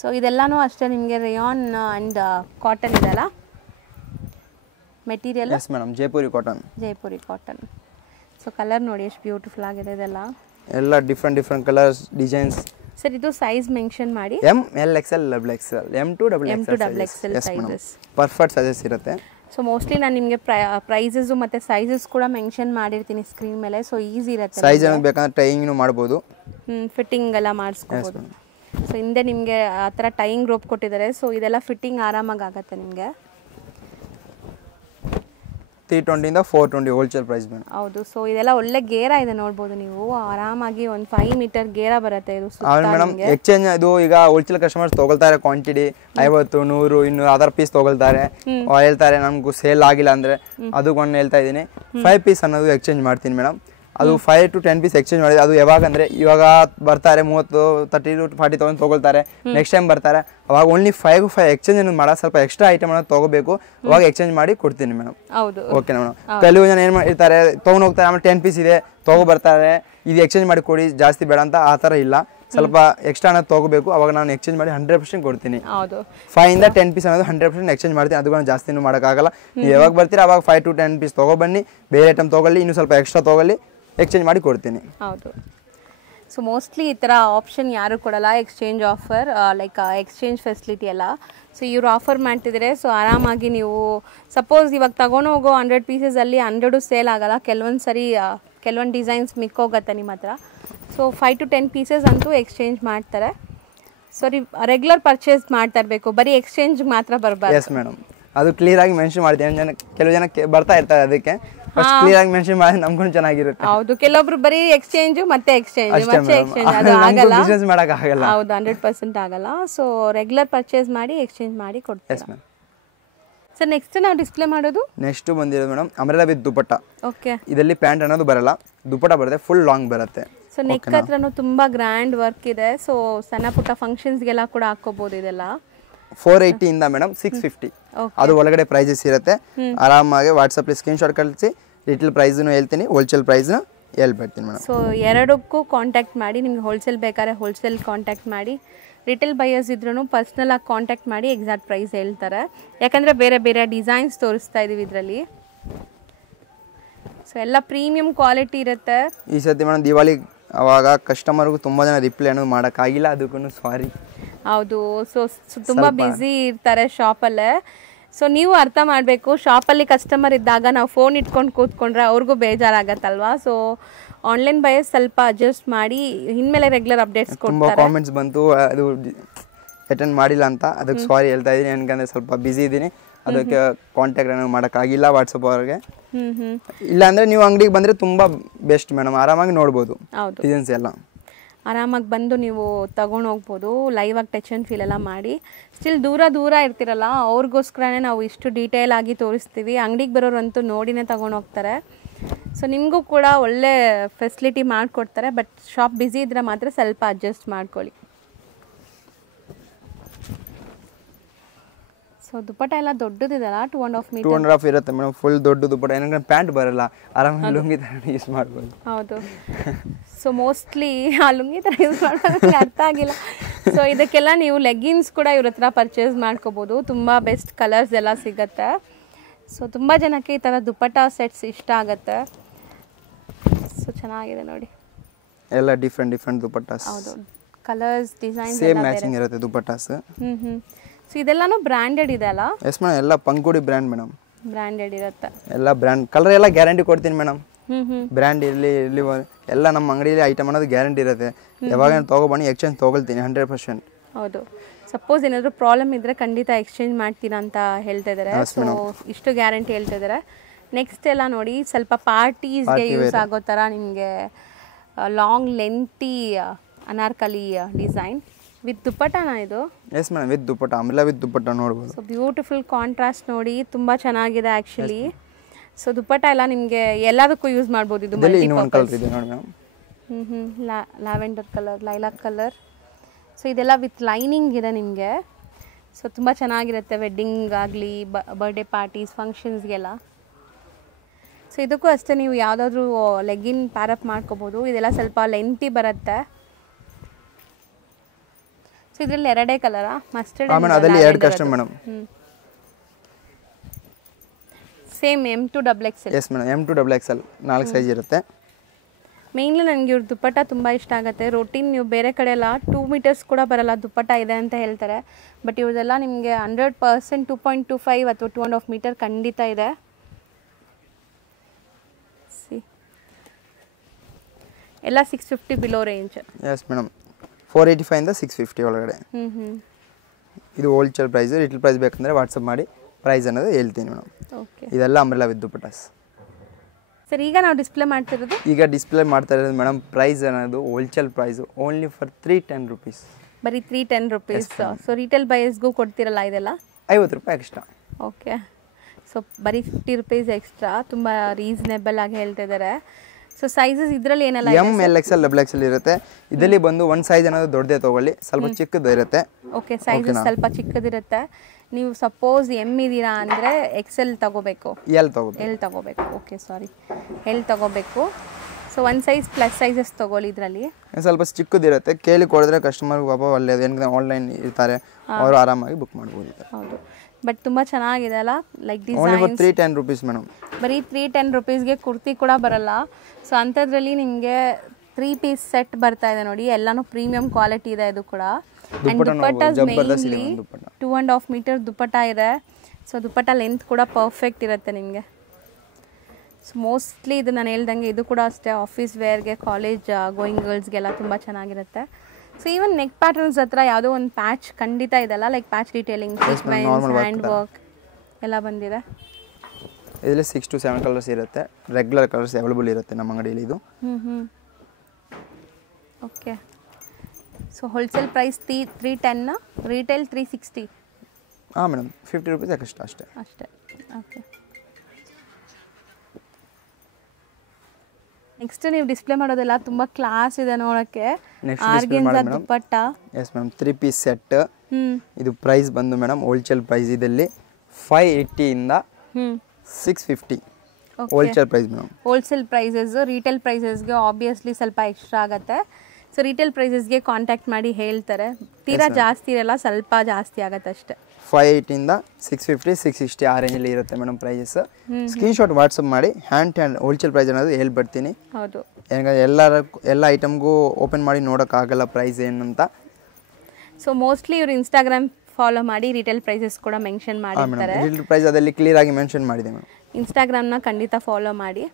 ಸೊ ಇದೆಲ್ಲನೂ ಅಷ್ಟೇ ನಿಮಗೆ ರೇಯಾನ್ ಆ್ಯಂಡ್ ಕಾಟನ್ ಇದೆಲ್ಲ material. Yes madam, Jaipuri cotton. So colour ನೋಡಿ ಎಷ್ಟು ಬ್ಯೂಟಿಫುಲ್ ಆಗಿದೆ ಇದೆಲ್ಲ, ಎಲ್ಲ ಡಿಫ್ರೆಂಟ್ ಕಲರ್ಸ್ ಡಿಸೈನ್ಸ್. ಸರ್ ಇದು ಸೈಜ್ ಮೆನ್ಷನ್ ಮಾಡಿ, M L XL XXL M to XXL sizes perfect sizes ಇರುತ್ತೆ. ಸೊ ಮೋಸ್ಟ್ಲಿ ನಾನು ನಿಮಗೆ ಪ್ರೈಸಸ್ ಮತ್ತು ಸೈಜಸ್ ಕೂಡ ಮೆನ್ಷನ್ ಮಾಡಿರ್ತೀನಿ ಸ್ಕ್ರೀನ್ ಮೇಲೆ, ಸೊ ಈಸಿ ಇರುತ್ತೆ. ಸೈಜ್ ಏನೋ ಬೇಕಂದ್ರೆ ಟೈಯಿಂಗ್ನು ಮಾಡ್ಬೋದು, ಫಿಟ್ಟಿಂಗ್ ಎಲ್ಲ ಮಾಡಿಸ್ಕೋಬೋದು. ಸೊ ಹಿಂದೆ ನಿಮಗೆ ಆ ಥರ ಟೈಯಿಂಗ್ ರೋಪ್ ಕೊಟ್ಟಿದ್ದಾರೆ, ಸೊ ಇದೆಲ್ಲ ಫಿಟ್ಟಿಂಗ್ ಆರಾಮಾಗಿ ಆಗುತ್ತೆ ನಿಮಗೆ. 320 ಇಂದ 420 ಹೋಲ್ಸೇಲ್ ಪ್ರೈಸ್ ಮೇಡಮ್. ಹೌದು. ಸೊ ಇದೆಲ್ಲ ಒಳ್ಳೆ ಗೇರ ಇದೆ, ನೋಡ್ಬೋದು ನೀವು ಆರಾಮಾಗಿ ಒಂದು 5 ಮೀಟರ್ ಗೇರ ಬರುತ್ತೆ ಇದು. ಮೇಡಮ್ ಎಕ್ಸ್ಚೇಂಜ್ ಇದು ಈಗ ಹೋಲ್ಸೇಲ್ ಕಸ್ಟಮರ್ಸ್ ತಗೊಳ್ತಾರೆ, ಕ್ವಾಂಟಿಟಿ 50 100 200 ಅದರ್ ಪೀಸ್ ತಗೊಳ್ತಾರೆ, ಹೇಳ್ತಾರೆ ನಮ್ಗೂ ಸೇಲ್ ಆಗಿಲ್ಲ ಅಂದ್ರೆ ಅದಕ್ಕೆ ಒಂದು ಹೇಳ್ತಾ ಇದ್ದೀನಿ 5 ಪೀಸ್ ಅನ್ನೋದು ಎಕ್ಸ್ಚೇಂಜ್ ಮಾಡ್ತೀನಿ ಮೇಡಮ್. ಅದು 5 to 10 ಪೀಸ್ ಎಕ್ಸ್ಚೇಂಜ್ ಮಾಡಿದೆ. ಅದು ಯಾವಾಗಂದ್ರೆ ಇವಾಗ ಬರ್ತಾರೆ 30 to 40 ತಗೊಂಡು ತಗೊಳ್ತಾರೆ, ನೆಕ್ಸ್ಟ್ ಟೈಮ್ ಬರ್ತಾರೆ, ಅವಾಗ ಓನ್ಲಿ 5 ಎಕ್ಸ್ಚೇಂಜ್ ಅನ್ನೋದು ಮಾಡೋ, ಸ್ವಲ್ಪ ಎಕ್ಸ್ಟ್ರಾ ಐಟಮ್ ಅನ್ನೋದು ತಗೋಬೇಕು, ಅವಾಗ ಎಕ್ಸ್ಚೇಂಜ್ ಮಾಡಿ ಕೊಡ್ತೀನಿ ಮೇಡಮ್. ಹೌದು. Okay madam. ಕೆಲವು ಜನ ಏನು ಮಾಡಿರ್ತಾರೆ ತೊಗೊಂಡು ಹೋಗ್ತಾರೆ, ಆಮೇಲೆ 10 ಪೀಸ್ ಇದೆ ಬರ್ತಾರೆ, ಇದು ಎಕ್ಸ್ಚೇಂಜ್ ಮಾಡಿ ಕೊಡಿ ಜಾಸ್ತಿ ಬೇಡ ಅಂತ, ಆ ಥರ ಇಲ್ಲ. ಸ್ವಲ್ಪ ಎಕ್ಸ್ಟ್ರಾ ಅನ್ನೋದು ತಗೋಬೇಕು, ಅವಾಗ ನಾನು ಎಕ್ಸ್ಚೇಂಜ್ ಮಾಡಿ 100% ಕೊಡ್ತೀನಿ. 5 ಇಂದ 10 ಪೀಸ್ ಅನ್ನೋದು 100% ಎಕ್ಸ್ಚೇಂಜ್ ಮಾಡ್ತೀನಿ, ಅದು ಜಾಸ್ತಿನೂ ಮಾಡೋಕ್ಕಾಗಲ್ಲ. ನೀವು ಯಾವಾಗ ಬರ್ತೀರಾ ಅವಾಗ 5 to 10 ಪೀಸ್ ತೊಗೊಬನ್ನಿ, ಬೇರೆ ಐಟಮ್ ತೊಗೊಳ್ಳಿ, ಇನ್ನೂ ಸ್ವಲ್ಪ ಎಕ್ಸ್ಟ್ರಾ ತೊಗೊಳ್ಳಿ, ಎಕ್ಸ್ಚೇಂಜ್ ಮಾಡಿ ಕೊಡ್ತೀನಿ. ಹೌದು. ಸೊ ಮೋಸ್ಟ್ಲಿ ಈ ಥರ ಆಪ್ಷನ್ ಯಾರು ಕೊಡಲ್ಲ, exchange offer like exchange facility ಎಲ್ಲ. ಸೊ ಇವರು ಆಫರ್ ಮಾಡ್ತಿದ್ದಾರೆ. ಸೊ ಆರಾಮಾಗಿ ನೀವು ಸಪೋಸ್ ಇವಾಗ ತಗೊಂಡು ಹೋಗೋ 100 ಪೀಸಸಲ್ಲಿ 100 ಸೇಲ್ ಆಗಲ್ಲ, ಕೆಲವೊಂದು ಡಿಸೈನ್ಸ್ ಮಿಕ್ಕೋಗತ್ತೆ ನಿಮ್ಮ ಹತ್ರ. ಸೊ 5 to 10 ಪೀಸಸ್ ಅಂತೂ ಎಕ್ಸ್ಚೇಂಜ್ ಮಾಡ್ತಾರೆ. ಸೊ ರೆಗ್ಯುಲರ್ ಪರ್ಚೇಸ್ ಮಾಡ್ತಾ ಇರಬೇಕು, ಬರೀ ಎಕ್ಸ್ಚೇಂಜ್ ಮಾತ್ರ ಬರಬಾರ್ದು. ಎಸ್ ಮೇಡಮ್, ಅದು ಕ್ಲಿಯರ್ ಆಗಿ ಮೆನ್ಷನ್ ಮಾಡ್ತೀನಿ. ಕೆಲವು ಜನ ಬರ್ತಾ ಇರ್ತಾರೆ, ಅದಕ್ಕೆ ಕ್ಲಿಯರ್ ಆಗಿ ಮೆನ್ಷನ್ ಮಾಡಿ ನಮ್ಕೊಂಡು ಚೆನ್ನಾಗಿರುತ್ತೆ. ಹೌದು, ಕೆಲವೊಬ್ರು ಬರೀ ಎಕ್ಸ್ಚೇಂಜ್ ಮತ್ತೆ ಎಕ್ಸ್ಚೇಂಜ್ ಅದು ಆಗಲ್ಲ, ಬಿಸಿನೆಸ್ ಮಾಡಕ್ ಆಗಲ್ಲ. ಹೌದು, 100% ಆಗಲ್ಲ. ಸೊ ರೆಗ್ಯುಲರ್ ಪರ್ಚೇಸ್ ಮಾಡಿ ಎಕ್ಸ್ಚೇಂಜ್ ಮಾಡಿ ಕೊಡ್ತೀವಿ. ಸರ್ ನೆಕ್ಸ್ಟ್ ನಾವು ಡಿಸ್ಪ್ಲೇ ಮಾಡೋದು ನೆಕ್ಸ್ಟ್ ಬಂದಿರೋದು madam umbrella with dupatta. Okay. ಇದರಲ್ಲಿ ಪ್ಯಾಂಟ್ ಅನ್ನೋದು ಬರಲ್ಲ, ದುಪಟ್ಟ ಬರುತ್ತೆ, ಫುಲ್ ಲಾಂಗ್ ಬರುತ್ತೆ. ಸೊ ನೆಕ್ ಹತ್ರನೂ ತುಂಬ ಗ್ರ್ಯಾಂಡ್ ವರ್ಕ್ ಇದೆ. ಸೊ ಸಣ್ಣ ಪುಟ್ಟ ಫಂಕ್ಷನ್ಸ್ಗೆಲ್ಲ ಕೂಡ ಹಾಕೋಬಹುದು ಇದೆಲ್ಲ. 480 ಇಂದ ಮೇಡಮ್ 650 ಅದು ಒಳಗಡೆ ಪ್ರೈಸಸ್ ಇರುತ್ತೆ. ಆರಾಮಾಗಿ ವಾಟ್ಸಪ್ಪಲ್ಲಿ ಸ್ಕ್ರೀನ್ಶಾಟ್ ಕಳಿಸಿ, ರಿಟೇಲ್ ಪ್ರೈಸ್ನು ಹೇಳ್ತೀನಿ, ಹೋಲ್ಸೇಲ್ ಪ್ರೈಸ್ನು ಹೇಳ್ಬಿಡ್ತೀನಿ ಮೇಡಮ್. ಸೊ ಎರಡಕ್ಕೂ ಕಾಂಟ್ಯಾಕ್ಟ್ ಮಾಡಿ. ನಿಮ್ಗೆ ಹೋಲ್ಸೇಲ್ ಬೇಕಾದ್ರೆ ಹೋಲ್ಸೇಲ್ ಕಾಂಟ್ಯಾಕ್ಟ್ ಮಾಡಿ, ರಿಟೇಲ್ ಬಯರ್ಸ್ ಇದ್ರೂ ಪರ್ಸ್ನಲ್ ಆಗಿ ಕಾಂಟ್ಯಾಕ್ಟ್ ಮಾಡಿ ಎಕ್ಸಾಕ್ಟ್ ಪ್ರೈಸ್ ಹೇಳ್ತಾರೆ. ಯಾಕಂದರೆ ಬೇರೆ ಬೇರೆ ಡಿಸೈನ್ಸ್ ತೋರಿಸ್ತಾ ಇದೀವಿ ಇದರಲ್ಲಿ. ಸೊ ಎಲ್ಲ ಪ್ರೀಮಿಯಂ ಕ್ವಾಲಿಟಿ ಇರುತ್ತೆ. ಈ ಸತಿ ಮೇಡಮ್ ದಿವಾಲಿ ಅವಾಗ ಕಸ್ಟಮರ್ಗೂ ತುಂಬ ಜನ ರಿಪ್ಲೈ ಅನ್ನೋದು ಮಾಡೋಕ್ಕಾಗಿಲ್ಲ, ಅದಕ್ಕೂ ಸಾರಿ. ಹೌದು. ಸೊ ತುಂಬ ಬ್ಯುಸಿ ಇರ್ತಾರೆ ಶಾಪಲ್ಲೇ. ಸೊ ನೀವು ಅರ್ಥ ಮಾಡಬೇಕು, ಶಾಪಲ್ಲಿ ಕಸ್ಟಮರ್ ಇದ್ದಾಗ ನಾವು ಫೋನ್ ಇಟ್ಕೊಂಡು ಕೂತ್ಕೊಂಡ್ರೆ ಅವ್ರಿಗೂ ಬೇಜಾರಾಗತ್ತಲ್ವಾ. ಸೊ ಆನ್ಲೈನ್ ಬಯಸ್ ಸ್ವಲ್ಪ ಅಡ್ಜಸ್ಟ್ ಮಾಡಿ, ಇನ್ಮೇಲೆ ರೆಗ್ಯುಲರ್ ಅಪ್ಡೇಟ್ಸ್ ತುಂಬ ಕಾಮೆಂಟ್ಸ್ ಬಂತು ಅದು ಅಟೆಂಡ್ ಮಾಡಿಲ್ಲ ಅಂತ, ಅದಕ್ಕೆ ಸಾರಿ ಹೇಳ್ತಾ ಇದ್ದೀನಿ. ಏನಕಂದರೆ ಸ್ವಲ್ಪ ಬ್ಯುಸಿ ಇದ್ದೀನಿ, ಅದಕ್ಕೆ ಕಾಂಟ್ಯಾಕ್ಟ್ ಏನೋ ಮಾಡೋಕ್ಕಾಗಿಲ್ಲ ವಾಟ್ಸಪ್ ಅವ್ರಿಗೆ. ಇಲ್ಲಾಂದರೆ ನೀವು ಅಂಗಡಿಗೆ ಬಂದರೆ ತುಂಬ ಬೆಸ್ಟ್ ಮೇಡಮ್, ಆರಾಮಾಗಿ ನೋಡ್ಬೋದು ಡಿಸೈನ್ಸ್ ಎಲ್ಲ. ಆರಾಮಾಗಿ ಬಂದು ನೀವು ತಗೊಂಡು ಹೋಗ್ಬೋದು, ಲೈವ್ ಆಗಿ ಟಚ್ ಆ್ಯಂಡ್ ಫೀಲ್ ಎಲ್ಲ ಮಾಡಿ. ಸ್ಟಿಲ್ ದೂರ ಇರ್ತಿರಲ್ಲ, ಅವ್ರಿಗೋಸ್ಕರನೇ ನಾವು ಇಷ್ಟು ಡೀಟೇಲ್ ಆಗಿ ತೋರಿಸ್ತೀವಿ. ಅಂಗಡಿಗೆ ಬರೋರಂತೂ ನೋಡಿನೇ ತಗೊಂಡು ಹೋಗ್ತಾರೆ. ಸೊ ನಿಮಗೂ ಕೂಡ ಒಳ್ಳೆ ಫೆಸಿಲಿಟಿ ಮಾಡಿಕೊಡ್ತಾರೆ. ಬಟ್ ಶಾಪ್ ಬ್ಯುಸಿ ಇದ್ದರೆ ಮಾತ್ರ ಸ್ವಲ್ಪ ಅಡ್ಜಸ್ಟ್ ಮಾಡ್ಕೊಳ್ಳಿ. ಸೊ ದುಪಟ್ಟ ಎಲ್ಲ ದೊಡ್ಡದಿದೆಲ್ಲ, 2.5 ಮೀಟರ್ 2.5 ಇರುತ್ತೆ ಮೇಡಮ್, ಫುಲ್ ದೊಡ್ಡ ದುಪಟ್ಟ. ಏನಂದ್ರೆ ಪ್ಯಾಂಟ್ ಬರಲ್ಲ, ಆರಾಮಾಗಿ ಲುಂಗಿ ಥರ ಯೂಸ್ ಮಾಡ್ಬೋದು. ಹೌದು. ಸೊ ಮೋಸ್ಟ್ಲಿ ಆ ಲುಂಗಿ ಥರ ಯೂಸ್ ಮಾಡೋದು ಅರ್ಥ ಆಗಿಲ್ಲ. ಸೊ ಇದಕ್ಕೆಲ್ಲ ನೀವು ಲೆಗ್ಗಿನ್ಸ್ ಕೂಡ ಇವ್ರ ಹತ್ರ ಪರ್ಚೇಸ್ ಮಾಡ್ಕೋಬೋದು. ತುಂಬ ಬೆಸ್ಟ್ ಕಲರ್ಸ್ ಎಲ್ಲ ಸಿಗುತ್ತೆ. ಸೊ ತುಂಬ ಜನಕ್ಕೆ ಈ ಥರ ದುಪಟ್ಟ ಸೆಟ್ಸ್ ಇಷ್ಟ ಆಗುತ್ತೆ. ಸೊ ಚೆನ್ನಾಗಿದೆ ನೋಡಿ, ಎಲ್ಲ ಡಿಫ್ರೆಂಟ್ ದುಪಟ್ಟಾಸ್. ಹೌದು, ಕಲರ್ಸ್ ಡಿಸೈನ್ಸ್ ಸೇಮ್ ಮ್ಯಾಚಿಂಗ್ ಇರುತ್ತೆ ದುಪಟ್ಟಾಸ್. ಸೊ ಇದೆಲ್ಲಾನು ಬ್ರ್ಯಾಂಡೆಡ್ ಇದೆ ಅಲ್ಲ? ಎಸ್ ಮೇಡಮ್, ಎಲ್ಲ ಪಂಕುಡಿ ಬ್ರ್ಯಾಂಡ್ ಮೇಡಮ್, ಬ್ರ್ಯಾಂಡೆಡ್ ಇರುತ್ತೆ ಎಲ್ಲ ಬ್ರ್ಯಾಂಡ್. ಕಲರ್ ಎಲ್ಲ ಗ್ಯಾರಂಟಿ ಕೊಡ್ತೀನಿ ಮೇಡಮ್. ಬ್ರ್ಯಾಂಡ್ ಇರಲಿ ಎಲ್ಲ ನಮ್ಮ ಅಂಗಡಿಯಲ್ಲಿ ಐಟಮ್ ಅನ್ನೋದು ಗ್ಯಾರಂಟಿ ಇರುತ್ತೆ. ಯಾವಾಗ ತೊಗೊಬನ್ನಿ, ಎಕ್ಸ್ಚೇಂಜ್ ತೊಗೊಳ್ತೀನಿ 100%. ಹೌದು. ಸಪೋಸ್ ಏನಾದರೂ ಪ್ರಾಬ್ಲಮ್ ಇದ್ದರೆ ಖಂಡಿತ ಎಕ್ಸ್ಚೇಂಜ್ ಮಾಡ್ತೀರಾ ಅಂತ ಹೇಳ್ತಾ ಇದ್ದಾರೆ. ಸೊ ಇಷ್ಟು ಗ್ಯಾರಂಟಿ ಹೇಳ್ತಾ ಇದ್ದಾರೆ. ನೆಕ್ಸ್ಟ್ ಎಲ್ಲ ನೋಡಿ, ಸ್ವಲ್ಪ ಪಾರ್ಟೀಸ್ಗೆ ಯೂಸ್ ಆಗೋ ಥರ ನಿಮಗೆ long lengthy anarkali design with ದುಪಟ್ಟನ ಇದು. Yes madam, with dupatta, umbrella with dupatta ನೋಡ್ಬೋದು. ಸೊ ಬ್ಯೂಟಿಫುಲ್ ಕಾಂಟ್ರಾಸ್ಟ್ ನೋಡಿ, ತುಂಬ ಚೆನ್ನಾಗಿದೆ ಆ್ಯಕ್ಚುಲಿ. ಸೊ ದುಪಟ್ಟ ಎಲ್ಲ ನಿಮಗೆ ಎಲ್ಲದಕ್ಕೂ ಯೂಸ್ ಮಾಡ್ಬೋದು. ಇದು ಇನ್ನೊಂದು ಕಲರ್ ಇದೆ ನೋಡಿ madam, lavender colour, lilac colour. So ಇದೆಲ್ಲ ವಿತ್ ಲೈನಿಂಗ್ ಇದೆ ನಿಮಗೆ. ಸೊ ತುಂಬ ಚೆನ್ನಾಗಿರುತ್ತೆ ವೆಡ್ಡಿಂಗ್ ಆಗಲಿ, ಬರ್ಡೇ ಪಾರ್ಟೀಸ್, ಫಂಕ್ಷನ್ಸ್ಗೆಲ್ಲ. ಸೊ ಇದಕ್ಕೂ ಅಷ್ಟೇ, ನೀವು ಯಾವುದಾದ್ರೂ ಲೆಗ್ಗಿನ್ ಪ್ಯಾರಪ್ ಮಾಡ್ಕೋಬೋದು. ಇದೆಲ್ಲ ಸ್ವಲ್ಪ ಲೆಂತಿ ಬರುತ್ತೆ. ಸೊ ಇದರಲ್ಲಿ ಎರಡೇ ಕಲರಾ? ಮಸ್ಟರ್ಡ್ ಅದರಲ್ಲಿ ಎರಡು custom madam. Same M2 XXL. Yes madam, M2 XXL 4 size ಇರುತ್ತೆ. ಮೇನ್ಲಿ ನನಗೆ ಇವ್ರ ದುಪಟ್ಟ ತುಂಬ ಇಷ್ಟ ಆಗುತ್ತೆ. ರೋಟೀನ್ ನೀವು ಬೇರೆ ಕಡೆ ಎಲ್ಲ 2 ಮೀಟರ್ಸ್ ಕೂಡ ಬರಲ್ಲ ದುಪಟ್ಟ ಇದೆ ಅಂತ ಹೇಳ್ತಾರೆ. ಬಟ್ ಇವ್ರದೆಲ್ಲ ನಿಮಗೆ 100% 2.25 ಅಥವಾ 2.5 ಮೀಟರ್ ಖಂಡಿತ ಇದೆ. ಎಲ್ಲ 650 ಬಿಲೋ ರೇಂಜ್. ಎಸ್ ಮೇಡಮ್, 485 ಇಂದ 650 ಒಳಗಡೆ. ಇದು ಹೋಲ್ಸೇಲ್ ಪ್ರೈಸ್. ರಿಟೇಲ್ ಪ್ರೈಸ್ ಬೇಕಂದರೆ ವಾಟ್ಸಪ್ ಮಾಡಿ, ಪ್ರೈಸ್ ಅನ್ನೋದು ಹೇಳ್ತೀನಿ ಮೇಡಮ್. ಓಕೆ. ಇದೆಲ್ಲ ಅಂಬ್ರೆಲಾ ವಿತ್ ದುಪಟ್ಟಾಸ್. ಸರ್ ಈಗ ನಾವು ಡಿಸ್ಪ್ಲೇ ಮಾಡ್ತಿರೋದು? ಈಗ ಡಿಸ್ಪ್ಲೇ ಮಾಡ್ತಾ ಇರೋದು ಮೇಡಮ್, ಪ್ರೈಸ್ ಅನ್ನೋದು wholesale price only for 310 rupees. ಬರೀ 310 ರುಪೀಸ್. ಸೊ ರಿಟೇಲ್ ಬೈಸ್ಗೂ ಕೊಡ್ತಿರಲ್ಲ ಇದೆಲ್ಲ? 50 ರೂಪಾಯಿ ಎಕ್ಸ್ಟ್ರಾ. ಓಕೆ. ಸೊ ಬರೀ 50 ರೂಪೀಸ್ ಎಕ್ಸ್ಟ್ರಾ, ತುಂಬ ರೀಸನೇಬಲ್ ಆಗಿ ಹೇಳ್ತಿದ್ದಾರೆ. ಸೊ ಸೈಜಸ್ ಇದರಲ್ಲಿ ಏನೆಲ್ಲ? M, L, XL, XXL ಇರುತ್ತೆ. ಇದರಲ್ಲಿ ಬಂದು ಒಂದು ಸೈಜ್ ಅನ್ನೋದು ದೊಡ್ಡದೇ ತೊಗೊಳ್ಳಿ, ಸ್ವಲ್ಪ ಚಿಕ್ಕದು ಇರುತ್ತೆ. ಓಕೆ, ಸೈಜಸ್ ಸ್ವಲ್ಪ ಚಿಕ್ಕದಿರುತ್ತೆ. ನೀವು ಸಪೋಸ್ M ಇದ್ದೀರಾ ಅಂದರೆ XL ತಗೋಬೇಕು, L ತಗೋಬೇಕು. ಓಕೆ, ಸಾರಿ, L ತಗೋಬೇಕು. ಸೊ ಒಂದು ಸೈಜ್ ಪ್ಲಸ್ ಸೈಜಸ್ ತೊಗೊಳ್ಳಿ. ಇದರಲ್ಲಿ ಸ್ವಲ್ಪ ಚಿಕ್ಕದಿರುತ್ತೆ, ಕೇಳಿ ಕೊಡಿದ್ರೆ ಕಸ್ಟಮರ್ಗೆ ಪಾಪ ಒಳ್ಳೆಯದು. ಏನಕ್ಕೆ ಆನ್ಲೈನ್ ಇರ್ತಾರೆ, ಅವರು ಆರಾಮಾಗಿ ಬುಕ್ ಮಾಡ್ಬೋದು. ಹೌದು, ಬಟ್ ತುಂಬ ಚೆನ್ನಾಗಿದೆ ಅಲ್ಲ, ಲೈಕ್ ಡಿಸೈನ್. 310 rupees madam. ಬರೀ 310 ರುಪೀಸ್ಗೆ ಕುರ್ತಿ ಕೂಡ ಬರಲ್ಲ. ಸೊ ಅಂಥದ್ರಲ್ಲಿ ನಿಮಗೆ 3 ಪೀಸ್ ಸೆಟ್ ಬರ್ತಾ ಇದೆ ನೋಡಿ, ಎಲ್ಲಾನು ಪ್ರೀಮಿಯಂ ಕ್ವಾಲಿಟಿ ಇದೆ ಇದು ಕೂಡ. And dupattas mainly 2.5 metre dupatta ಇದೆ. ಸೊ ದುಪಟ್ಟ ಲೆಂತ್ ಕೂಡ ಪರ್ಫೆಕ್ಟ್ ಇರುತ್ತೆ ನಿಮಗೆ. ಸೊ ಮೋಸ್ಟ್ಲಿ ಇದು ನಾನು ಹೇಳ್ದಂಗೆ ಇದು ಕೂಡ ಅಷ್ಟೇ, ಆಫೀಸ್ ವೇರ್ಗೆ, ಕಾಲೇಜ್ ಗೋಯಿಂಗ್ ಗರ್ಲ್ಸ್ಗೆಲ್ಲ ತುಂಬ ಚೆನ್ನಾಗಿರುತ್ತೆ. ಸೊ ಈವನ್ ನೆಕ್ ಪ್ಯಾಟರ್ನ್ಸ್ ಹತ್ರ ಯಾವುದೋ ಒಂದು ಪ್ಯಾಚ್ ಖಂಡಿತ ಇದೆಲ್ಲ, like patch detailing, hand work ಎಲ್ಲ ಬಂದಿದೆ. ಇದರಲ್ಲಿ 6 to 7 ಕಲರ್ಸ್ ಇರುತ್ತೆ. ರೆಗ್ಯುಲರ್ ಕಲರ್ಸ್ ಅವೈಲೇಬಲ್ ಇರುತ್ತೆ ನಮ್ಮ ಅಂಗಡಿಯಲ್ಲಿ ಇದು. Okay. So wholesale price 310, retail 360. ಹಾಂ ಮೇಡಮ್ 50 ರೂಪೀಸ್ ಎಕ್ಸ್ಟ್ರಾ ಅಷ್ಟೇ. ಓಕೆ. ನೆಕ್ಸ್ಟ್ ನೀವು ಡಿಸ್ಪ್ಲೇ ಮಾಡೋದೆಲ್ಲ ತುಂಬ ಕ್ಲಾಸ್ ಇದೆ ನೋಡೋಕ್ಕೆ. Organza dupatta. Yes madam 3 piece set. ಇದು ಪ್ರೈಸ್ ಬಂದು ಮೇಡಮ್ ಹೋಲ್ಸೇಲ್ ಪ್ರೈಸ್ ಇದರಲ್ಲಿ 580 ಇಂದ 650 wholesale price madam. Wholesale prices retail ಪ್ರೈಸಸ್ಗೆ obviously ಸ್ವಲ್ಪ ಎಕ್ಸ್ಟ್ರಾ ಆಗುತ್ತೆ. ಸೊ ರೀಟೇಲ್ ಪ್ರೈಸಸ್ಗೆ ಕಾಂಟ್ಯಾಕ್ಟ್ ಮಾಡಿ ಹೇಳ್ತಾರೆ. ತೀರಾ ಜಾಸ್ತಿ ಇರಲ್ಲ, ಸ್ವಲ್ಪ ಜಾಸ್ತಿ ಆಗುತ್ತೆ ಅಷ್ಟೇ. 580 ಇಂದ 650 660 ಆ ರೇಂಜಲ್ಲಿ ಇರುತ್ತೆ ಮೇಡಮ್ ಪ್ರೈಸಸ್. ಸ್ಕ್ರೀನ್ಶಾಟ್ ವಾಟ್ಸಪ್ ಮಾಡಿ ಹ್ಯಾಂಡ್ ಹೋಲ್ಸೇಲ್ ಪ್ರೈಸ್ ಅನ್ನೋದು ಹೇಳ್ಬಿಡ್ತೀನಿ. ಹೌದು. ಎಲ್ಲ ಐಟಮ್ಗೂ ಓಪನ್ ಮಾಡಿ ನೋಡೋಕ್ಕಾಗಲ್ಲ ಪ್ರೈಸ್ ಏನಂತ. ಸೊ ಮೋಸ್ಟ್ಲಿ ಇವರು ಇನ್ಸ್ಟಾಗ್ರಾಮ್ ಫಾಲೋ ಮಾಡಿ ರೀಟೇಲ್ ಪ್ರೈಸಸ್ ಕೂಡ ಮೆನ್ಷನ್ ಮಾಡಿರ್ತಾರೆ. ರೀಟೇಲ್ ಪ್ರೈಸ್ ಅದರಲ್ಲಿ ಕ್ಲಿಯರ್ ಆಗಿ ಮೆನ್ಷನ್ ಮಾಡಿದೆ ಮೇಡಮ್. ಇನ್ಸ್ಟಾಗ್ರಾಮ್ನ ಖಂಡಿತ ಫಾಲೋ ಮಾಡಿ.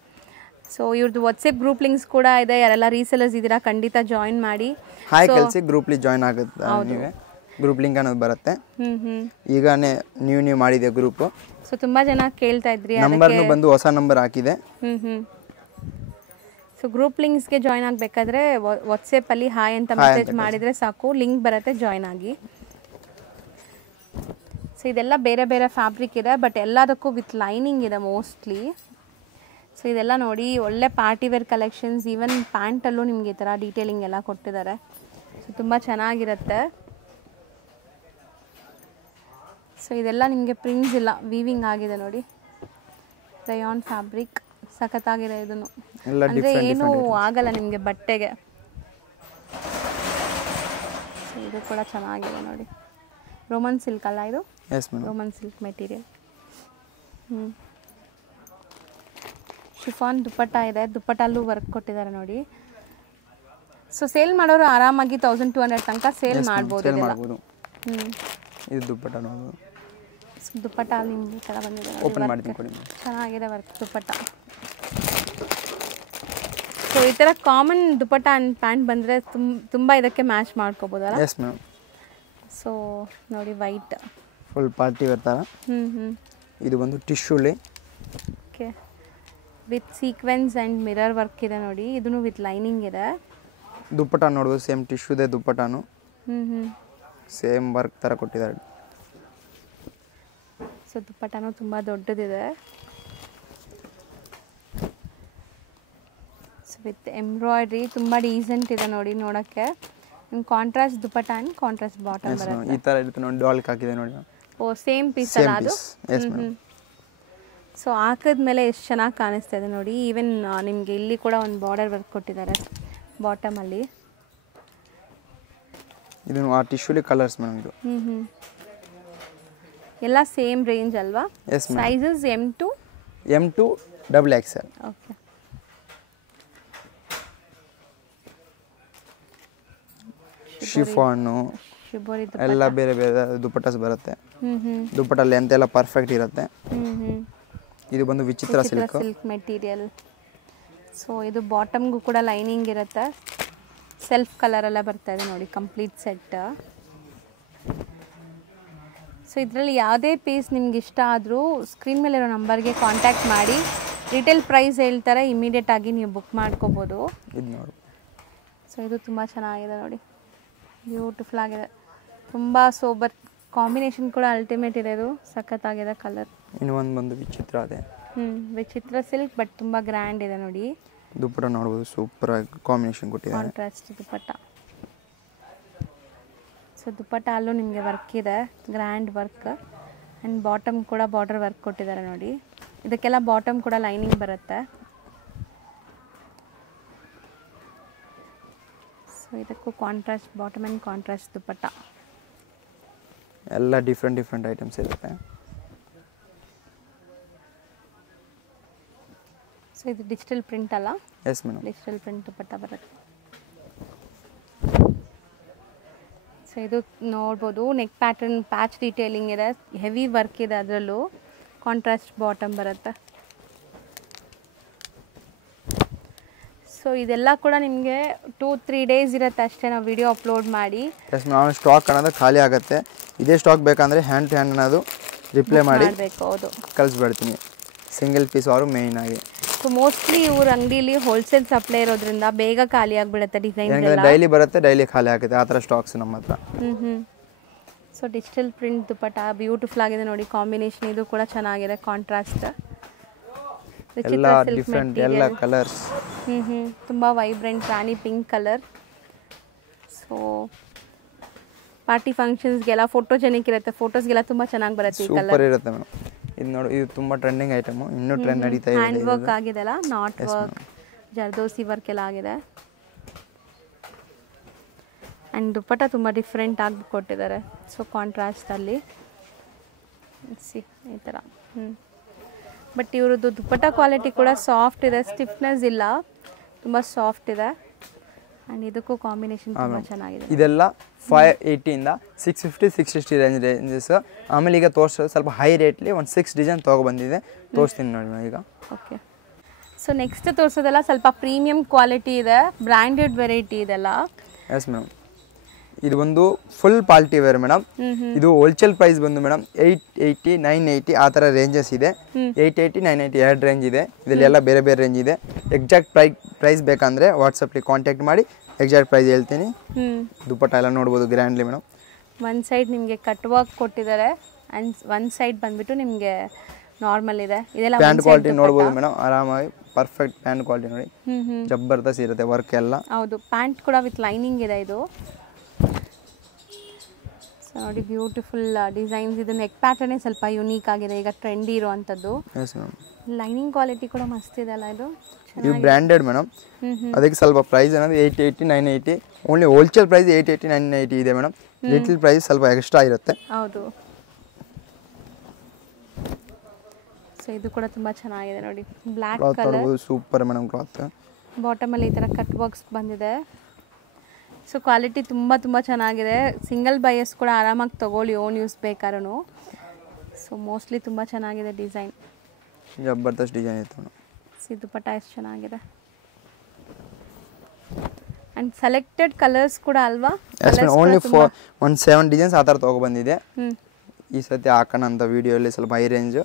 ಸೊ ಇವ್ರದ್ದು ವಾಟ್ಸಪ್ ಗ್ರೂಪ್ ಲಿಂಕ್ಸ್ ಕೂಡ ಇದೆ. ಯಾರೆಲ್ಲ ರೀಸೆಲರ್ಸ್ ಇದ್ದೀರಾ ಖಂಡಿತ ಜಾಯಿನ್ ಮಾಡಿ. ಹಾಯ್ ಕಳಿಸಿ ಗ್ರೂಪ್ಲಿ ಜಾಯಿನ್ ಆಗುತ್ತೆ. ನೀವೇ ಗ್ರೂಪ್ ಲಿಂಕ್ ಅನ್ನೋದು ಬರುತ್ತೆ. ಈಗಾನೇ ನೀವು ಮಾಡಿದೆ ಗ್ರೂಪ್. ಸೊ ತುಂಬಾ ಜನ ಕೇಳ್ತಾ ಇದ್ರಿ. ನಂಬರ್ನು ಬಂದು ಹೊಸ ನಂಬರ್ ಹಾಕಿದೆ. ಸೊ ಗ್ರೂಪ್ ಲಿಂಕ್ಸ್ಗೆ ಜಾಯಿನ್ ಆಗಬೇಕಾದ್ರೆ ವಾಟ್ಸಪ್ಪಲ್ಲಿ ಹಾಯ್ ಅಂತ ಮೆಸೇಜ್ ಮಾಡಿದರೆ ಸಾಕು, ಲಿಂಕ್ ಬರುತ್ತೆ, ಜಾಯಿನ್ ಆಗಿ. ಸೊ ಇದೆಲ್ಲ ಬೇರೆ ಬೇರೆ ಫ್ಯಾಬ್ರಿಕ್ ಇದೆ, ಬಟ್ ಎಲ್ಲದಕ್ಕೂ ವಿತ್ ಲೈನಿಂಗ್ ಇದೆ ಮೋಸ್ಟ್ಲಿ. ಸೊ ಇದೆಲ್ಲ ನೋಡಿ ಒಳ್ಳೆ ಪಾರ್ಟಿ ವೇರ್ ಕಲೆಕ್ಷನ್ಸ್. ಈವನ್ ಪ್ಯಾಂಟಲ್ಲೂ ನಿಮಗೆ ಈ ಥರ ಡೀಟೇಲಿಂಗ್ ಎಲ್ಲ ಕೊಟ್ಟಿದ್ದಾರೆ. ಸೊ ತುಂಬ ಚೆನ್ನಾಗಿರುತ್ತೆ. ಸೊ ಇದೆಲ್ಲ ನಿಮಗೆ ಪ್ರಿಂಟ್ಸ್ ಇಲ್ಲ, ವೀವಿಂಗ್ ಆಗಿದೆ ನೋಡಿ. ರಯಾನ್ ಫ್ಯಾಬ್ರಿಕ್ ಸಖತ್ತಾಗಿದೆ. ಇದನ್ನು ಅಂದರೆ ಏನೂ ಆಗಲ್ಲ ನಿಮಗೆ ಬಟ್ಟೆಗೆ. ಸೊ ಇದು ಕೂಡ ಚೆನ್ನಾಗಿದೆ ನೋಡಿ. ರೋಮನ್ ಸಿಲ್ಕ್ ಅಲ್ಲ ಇದು? Roman silk material. ಶಿಫಾನ್ ದುಪ್ಪಟ್ಟ ಇದೆ. ದುಪ್ಪಟ್ಟಲ್ಲೂ ವರ್ಕ್ ಕೊಟ್ಟಿದ್ದಾರೆ ನೋಡಿ. ಸೊ ಸೇಲ್ ಮಾಡೋರು ಆರಾಮಾಗಿ 1200 ತನಕ ಸೇಲ್ ಮಾಡ್ಬೋದು. ಇದು ದುಪ್ಪಟ್ಟ ನೋಡು. ದುಪ್ಪಟ್ಟ ಅಲ್ಲಿ ನಿಮಗೆ ಈ ಥರ ಬಂದಿದೆ. ಓಪನ್ ಮಾಡ್ತೀನಿ ಕೊಡಿ. ಚೆನ್ನಾಗಿದೆ ವರ್ಕ್ ದುಪ್ಪಟ್ಟ. ಸೊ ಈ ಥರ ಕಾಮನ್ ದುಪ್ಪಟ್ಟ ಆ್ಯಂಡ್ ಪ್ಯಾಂಟ್ ಬಂದರೆ ತುಂಬ ಇದಕ್ಕೆ ಮ್ಯಾಚ್ ಮಾಡ್ಕೋಬೋದಲ್ಲ? Yes madam. ಸೊ ನೋಡಿ ವೈಟ್ ಫುಲ್ ಪಾರ್ಟಿ ವೇರ್ ಥರ. ಇದು ಬಂದು ಟಿಶ್ಯೂಲಿ. Okay. With sequence and mirror work ಇದೆ ನೋಡಿ. ಇದನ್ನು ವಿತ್ ಲೈನಿಂಗ್ ಇದೆ. ದುಪ್ಪಟ್ಟ ನೋಡ್ಬೋದು, ಸೇಮ್ ಟಿಶ್ಯೂದೆ ದುಪ್ಪಟ್ಟನು. ಸೇಮ್ ವರ್ಕ್ ಥರ ಕೊಟ್ಟಿದ್ದಾರೆ. ಸೊ ದುಪ್ಪಟ್ಟನು ತುಂಬ ದೊಡ್ಡದಿದೆ. ಸೊ ವಿತ್ ಎಂಬ್ರಾಯ್ಡ್ರಿ ತುಂಬ ಡೀಸೆಂಟ್ ಇದೆ ನೋಡಿ ನೋಡೋಕ್ಕೆ. Contrast dupatta and contrast bottom ಬರುತ್ತೆ. ಈ ಥರ ಇರುತ್ತೆ ನೋಡಿ. ಡಾಲ್ಕ್ ಹಾಕಿದೆ ನೋಡಿ. ಓ ಸೇಮ್ ಪೀಸ್ ಅಲ್ಲ ಅದು? ಸೊ ಹಾಕಿದ್ಮೇಲೆ ಎಷ್ಟು ಚೆನ್ನಾಗಿ ಕಾಣಿಸ್ತಾ ಇದೆ ನೋಡಿ. ಈವನ್ ನಿಮಗೆ ಇಲ್ಲಿ ಕೂಡ ಒಂದು ಬಾರ್ಡರ್ ವರ್ಕ್ ಕೊಟ್ಟಿದ್ದಾರೆ ಬಾಟಮಲ್ಲಿ. ಇದು ಆ ಟಿಶ್ಯೂಲಿ ಕಲರ್ಸ್ ಮೇಡಮ್. ಇದು ಎಲ್ಲ ಸೇಮ್ ರೇಂಜ್ ಅಲ್ವಾ? Sizes M to XXL. Okay. Chiffon ಎಲ್ಲ ಬೇರೆ ಬೇರೆ ದುಪ್ಪಟ್ಟಸ್ ಬರುತ್ತೆ. ದುಪ್ಪಟ್ಟಲ್ಲಿ ಎಂತೆಲ್ಲ ಪರ್ಫೆಕ್ಟ್ ಇರುತ್ತೆ. ಇದು ಬಂದು ವಿಚಿತ್ರ ಸಿಲ್ಕ್ ಮೆಟೀರಿಯಲ್. ಸೊ ಇದು ಬಾಟಮ್ಗೂ ಕೂಡ ಲೈನಿಂಗ್ ಇರುತ್ತೆ. ಸೆಲ್ಫ್ ಕಲರ್ ಎಲ್ಲ ಬರ್ತಾ ಇದೆ ನೋಡಿ, ಕಂಪ್ಲೀಟ್ ಸೆಟ್. ಸೊ ಇದರಲ್ಲಿ ಯಾವುದೇ ಪೀಸ್ ನಿಮ್ಗೆ ಇಷ್ಟ ಆದರೂ ಸ್ಕ್ರೀನ್ ಮೇಲಿರೋ ನಂಬರ್ಗೆ ಕಾಂಟ್ಯಾಕ್ಟ್ ಮಾಡಿ. ರಿಟೇಲ್ ಪ್ರೈಸ್ ಹೇಳ್ತಾರೆ, ಇಮಿಡಿಯೇಟ್ ಆಗಿ ನೀವು ಬುಕ್ ಮಾಡ್ಕೋಬೋದು. ಇದು ನೋಡಿ. ಸೊ ಇದು ತುಂಬ ಚೆನ್ನಾಗಿದೆ ನೋಡಿ, ಬ್ಯೂಟಿಫುಲ್ ಆಗಿದೆ. ತುಂಬ ಸೋಬರ್ ಕಾಂಬಿನೇಷನ್ ಕೂಡ ಅಲ್ಟಿಮೇಟ್ ಇದೆ. ಇದು ಸಖತ್ತಾಗಿದೆ ಕಲರ್. ಇನ್ನು ಒಂದು ಬಂದು ವಿಚಿತ್ರ ಇದೆ. ವಿಚಿತ್ರ ಸಿಲ್ಕ್ ಬಟ್ ತುಂಬ ಗ್ರ್ಯಾಂಡ್ ಇದೆ ನೋಡಿ. ದುಪ್ಪಟ್ಟ ನೋಡ್ಬೋದು, ಸೂಪರ್ ಆಗಿ ಕಾಂಬಿನೇಷನ್ ಕೊಟ್ಟಿದ್ದಾರೆ. ಕಾಂಟ್ರಾಸ್ಟ್ ದುಪ್ಪಟ್ಟ. ಸೊ ದುಪ್ಪಟ್ಟ ಅಲ್ಲೂ ನಿಮಗೆ ವರ್ಕ್ ಇದೆ, ಗ್ರ್ಯಾಂಡ್ ವರ್ಕ್. ಆ್ಯಂಡ್ ಬಾಟಮ್ ಕೂಡ ಬಾರ್ಡರ್ ವರ್ಕ್ ಕೊಟ್ಟಿದ್ದಾರೆ ನೋಡಿ. ಇದಕ್ಕೆಲ್ಲ ಬಾಟಮ್ ಕೂಡ ಲೈನಿಂಗ್ ಬರುತ್ತೆ. ಸೊ ಇದಕ್ಕೂ ಕಾಂಟ್ರಾಸ್ಟ್ ಬಾಟಮ್ ಆ್ಯಂಡ್ ಕಾಂಟ್ರಾಸ್ಟ್ ದುಪ್ಪಟ್ಟ. ಎಲ್ಲ ಡಿಫ್ರೆಂಟ್ ಐಟಮ್ಸ್ ಇರುತ್ತೆ. ಸೊ ಇದು ಡಿಜಿಟಲ್ ಪ್ರಿಂಟ್ ಅಲ್ಲ? Yes madam. ಡಿಜಿಟಲ್ ಪ್ರಿಂಟ್ ದುಪ್ಪಟ್ಟ ಬರುತ್ತೆ. ಸೊ ಇದು ನೋಡ್ಬೋದು, ನೆಕ್ ಪ್ಯಾಟರ್ನ್ ಪ್ಯಾಚ್ ಡೀಟೇಲಿಂಗ್ ಇದೆ, ಹೆವಿ ವರ್ಕ್ ಇದೆ. ಅದರಲ್ಲೂ ಕಾಂಟ್ರಾಸ್ಟ್ ಬಾಟಮ್ ಬರುತ್ತೆ. ಸೊ ಇದೆಲ್ಲ ಕೂಡ ನಿಮಗೆ 2-3 ಡೇಸ್ ಇರುತ್ತೆ ಅಷ್ಟೇ, ನಾವು ವಿಡಿಯೋ ಅಪ್ಲೋಡ್ ಮಾಡಿ. ಎಸ್ ನಾವು ಸ್ಟಾಕ್ ಅನ್ನೋದು ಖಾಲಿ ಆಗುತ್ತೆ. ಇದೇ ಸ್ಟಾಕ್ ಬೇಕಂದರೆ ಹ್ಯಾಂಡ್ ಟು ಹ್ಯಾಂಡ್ ಅನ್ನೋದು ರಿಪ್ಲೈ ಮಾಡಿ ಹೌದು ಕಳಿಸ್ಬಿಡ್ತೀನಿ, ಸಿಂಗಲ್ ಪೀಸ್ ಅವರು ಮೇಯ್ನ್ ಆಗಿ. ಸೊ ಮೋಸ್ಟ್ಲಿ ಇವ್ರ ಅಂಗಡಿಲಿ ಹೋಲ್ಸೇಲ್ ಸಪ್ಲೈ ಇರೋದ್ರಿಂದ ಬೇಗ ಖಾಲಿ ಆಗಿಬಿಡುತ್ತೆ ಡಿಸೈನ್. ಡೈಲಿ ಬರುತ್ತೆ, ಡೈಲಿ ಖಾಲಿ ಆಗುತ್ತೆ. ಆ ಥರ ಸ್ಟಾಕ್ಸ್ ನಮ್ಮ ಹತ್ರ. So digital print dupatta beautiful ಆಗಿದೆ ನೋಡಿ, ಕಾಂಬಿನೇಷನ್ ಇದು ಕೂಡ ಚೆನ್ನಾಗಿದೆ, ಕಾಂಟ್ರಾಸ್ಟ್ ಎಲ್ಲ ಡಿಫ್ರೆಂಟ್ ಎಲ್ಲ ಕಲರ್ಸ್. ತುಂಬ vibrant rani pink colour. So party ಫಂಕ್ಷನ್ಸ್ಗೆಲ್ಲ ಫೋಟೋಜೆನಿಕ್ ಇರುತ್ತೆ, ಫೋಟೋಸ್ಗೆಲ್ಲ ತುಂಬ ಚೆನ್ನಾಗಿ ಬರುತ್ತೆ ಈ ಕಲರ್. ಸೂಪರ್ ಇರುತ್ತೆ ಮೇಡಮ್. ಇದು ನೋಡಿ, ಇದು ತುಂಬ ಟ್ರೆಂಡಿಂಗ್ ಐಟಮು, ಇನ್ನೂ ಟ್ರೆಂಡ್ ನಡೀತಾ ಇದೆ. ಹ್ಯಾಂಡ್ ವರ್ಕ್ ಆಗಿದೆಲ್ಲ, ನಾಟ್ ವರ್ಕ್, ಜರ್ದೋಸಿ ವರ್ಕ್ ಎಲ್ಲ ಆಗಿದೆ. ಆ್ಯಂಡ್ ದುಪ್ಪಟ್ಟ ತುಂಬ ಡಿಫ್ರೆಂಟ್ ಆಗಿ ಕೊಟ್ಟಿದ್ದಾರೆ. ಸೊ ಕಾಂಟ್ರಾಸ್ಟಲ್ಲಿ ಈ ಥರ. ಬಟ್ ಇವ್ರದ್ದು ದುಪ್ಪಟ್ಟ ಕ್ವಾಲಿಟಿ ಕೂಡ ಸಾಫ್ಟ್ ಇದೆ, ಸ್ಟಿಫ್ನೆಸ್ ಇಲ್ಲ, ತುಂಬ ಸಾಫ್ಟ್ ಇದೆ. ಆ್ಯಂಡ್ ಇದಕ್ಕೂ ಕಾಂಬಿನೇಷನ್ ತುಂಬ ಚೆನ್ನಾಗಿದೆ. ಇದೆಲ್ಲ 580 ಇಂದ 650 660 ರೇಂಜಸ್. ಆಮೇಲೆ ಈಗ ತೋರಿಸೋದು ಸ್ವಲ್ಪ ಹೈ ರೇಟ್ಲಿ ಒಂದು 6 ಡಿಸೈನ್ ತೊಗೊಬಂದಿದೆ, ತೋರಿಸ್ತೀನಿ ನೋಡಿ ಈಗ. ಓಕೆ. ಸೊ ನೆಕ್ಸ್ಟ್ ತೋರಿಸೋದೆಲ್ಲ ಸ್ವಲ್ಪ ಪ್ರೀಮಿಯಂ ಕ್ವಾಲಿಟಿ ಇದೆ, ಬ್ರ್ಯಾಂಡೆಡ್ ವೆರೈಟಿ ಇದೆಲ್ಲ. ಎಸ್ ಮೇಡಮ್, ಇದು ಒಂದು ಫುಲ್ ಪಾರ್ಟಿ ವೇರ್ ಮೇಡಮ್. ಇದು ಹೋಲ್ಸೇಲ್ ಪ್ರೈಸ್ ಬಂದು ಮೇಡಮ್ 880 980 ಆ ಥರ ರೇಂಜಸ್ ಇದೆ. 880 980 ಎರಡು ರೇಂಜ್ ಇದೆ. ಇದರಲ್ಲೆಲ್ಲ ಬೇರೆ ಬೇರೆ ರೇಂಜ್ ಇದೆ. ಎಕ್ಸಾಕ್ಟ್ ಪ್ರೈಸ್ ಬೇಕಂದರೆ ವಾಟ್ಸಪ್ಪಲ್ಲಿ ಕಾಂಟ್ಯಾಕ್ಟ್ ಮಾಡಿ ಎಕ್ಸಾಕ್ಟ್ ಪ್ರೈಸ್ ಹೇಳ್ತೀನಿ. ದುಪ್ಪಟ್ಟ ಎಲ್ಲ ನೋಡ್ಬೋದು ಗ್ರ್ಯಾಂಡ್ಲಿ ಮೇಡಮ್. ಒಂದು ಸೈಡ್ ನಿಮಗೆ ಕಟ್ ವರ್ಕ್ ಕೊಟ್ಟಿದ್ದಾರೆ ಆ್ಯಂಡ್ ಒಂದು ಸೈಡ್ ಬಂದುಬಿಟ್ಟು ನಿಮಗೆ ನಾರ್ಮಲ್ ಇದೆ. ಇದೆಲ್ಲ ಪ್ಯಾಂಟ್ ಕ್ವಾಲಿಟಿ ನೋಡ್ಬೋದು ಮೇಡಮ್, ಆರಾಮಾಗಿ ಪರ್ಫೆಕ್ಟ್ ಪ್ಯಾಂಟ್ ಕ್ವಾಲಿಟಿ ನೋಡಿ, ಜಬರ್ದಸ್ತ್ ಇರುತ್ತೆ ವರ್ಕ್ ಎಲ್ಲ. ಹೌದು, ಪ್ಯಾಂಟ್ ಕೂಡ ವಿತ್ ಲೈನಿಂಗ್ ಇದೆ ಇದು. ಸೊ ನೋಡಿ, ಬ್ಯೂಟಿಫುಲ್ ಡಿಸೈನ್ಸ್. ಇದು ನೆಕ್ ಪ್ಯಾಟರ್ನೇ ಸ್ವಲ್ಪ ಯುನೀಕ್ ಆಗಿದೆ, ಈಗ ಟ್ರೆಂಡಿ ಇರುವಂಥದ್ದು. ಲೈನಿಂಗ್ ಕ್ವಾಲಿಟಿ ಕೂಡ ಮಸ್ತ್ ಇದೆ ಅಲ್ಲ ಇದು. ಇದು ಬ್ರ್ಯಾಂಡೆಡ್ ಮೇಡಮ್, ಅದಕ್ಕೆ ಸ್ವಲ್ಪ ಪ್ರೈಸ್ ಅನ್ನೋದು 880 980. ಓನ್ಲಿ ಹೋಲ್ಸೇಲ್ ಪ್ರೈಸ್ 880 980 ಇದೆ ಮೇಡಮ್. ಲಿಟಲ್ ಪ್ರೈಸ್ ಸ್ವಲ್ಪ ಎಕ್ಸ್ಟ್ರಾ ಇರುತ್ತೆ. ಹೌದು. ಸೊ ಇದು ಕೂಡ ತುಂಬ ಚೆನ್ನಾಗಿದೆ ನೋಡಿ, black colour. Super madam cloth. ಬಾಟಮಲ್ಲಿ ಈ ಥರ ಕಟ್ ವರ್ಕ್ಸ್ ಬಂದಿದೆ. ಸೊ ಕ್ವಾಲಿಟಿ ತುಂಬ ತುಂಬ ಚೆನ್ನಾಗಿದೆ. ಸಿಂಗಲ್ ಬೈಯರ್ಸ್ ಕೂಡ ಆರಾಮಾಗಿ ತೊಗೊಳ್ಳಿ, ಓನ್ ಯೂಸ್ ಬೇಕಾದ್ರೂ. ಸೊ ಮೋಸ್ಟ್ಲಿ ತುಂಬ ಚೆನ್ನಾಗಿದೆ ಡಿಸೈನ್, ಜಬರ್ದಸ್ತ್ ಡಿಸೈನ್ ಇತ್ತು ಮೇಡಮ್. ದುಪ್ಪಟ್ಟ ಎಷ್ಟು ಚೆನ್ನಾಗಿದೆ. ಆ್ಯಂಡ್ ಸೆಲೆಕ್ಟೆಡ್ ಕಲರ್ಸ್ ಕೂಡ ಅಲ್ವಾ? ಓನ್ಲಿ 7 ಡಿಸೈನ್ಸ್ ಆ ಥರ ತೊಗೊಬಂದಿದೆ. ಈ ಸತಿ ಹಾಕೋಣ ಅಂತ ವಿಡಿಯೋಲಿ ಸ್ವಲ್ಪ ಹೈ ರೇಂಜ್,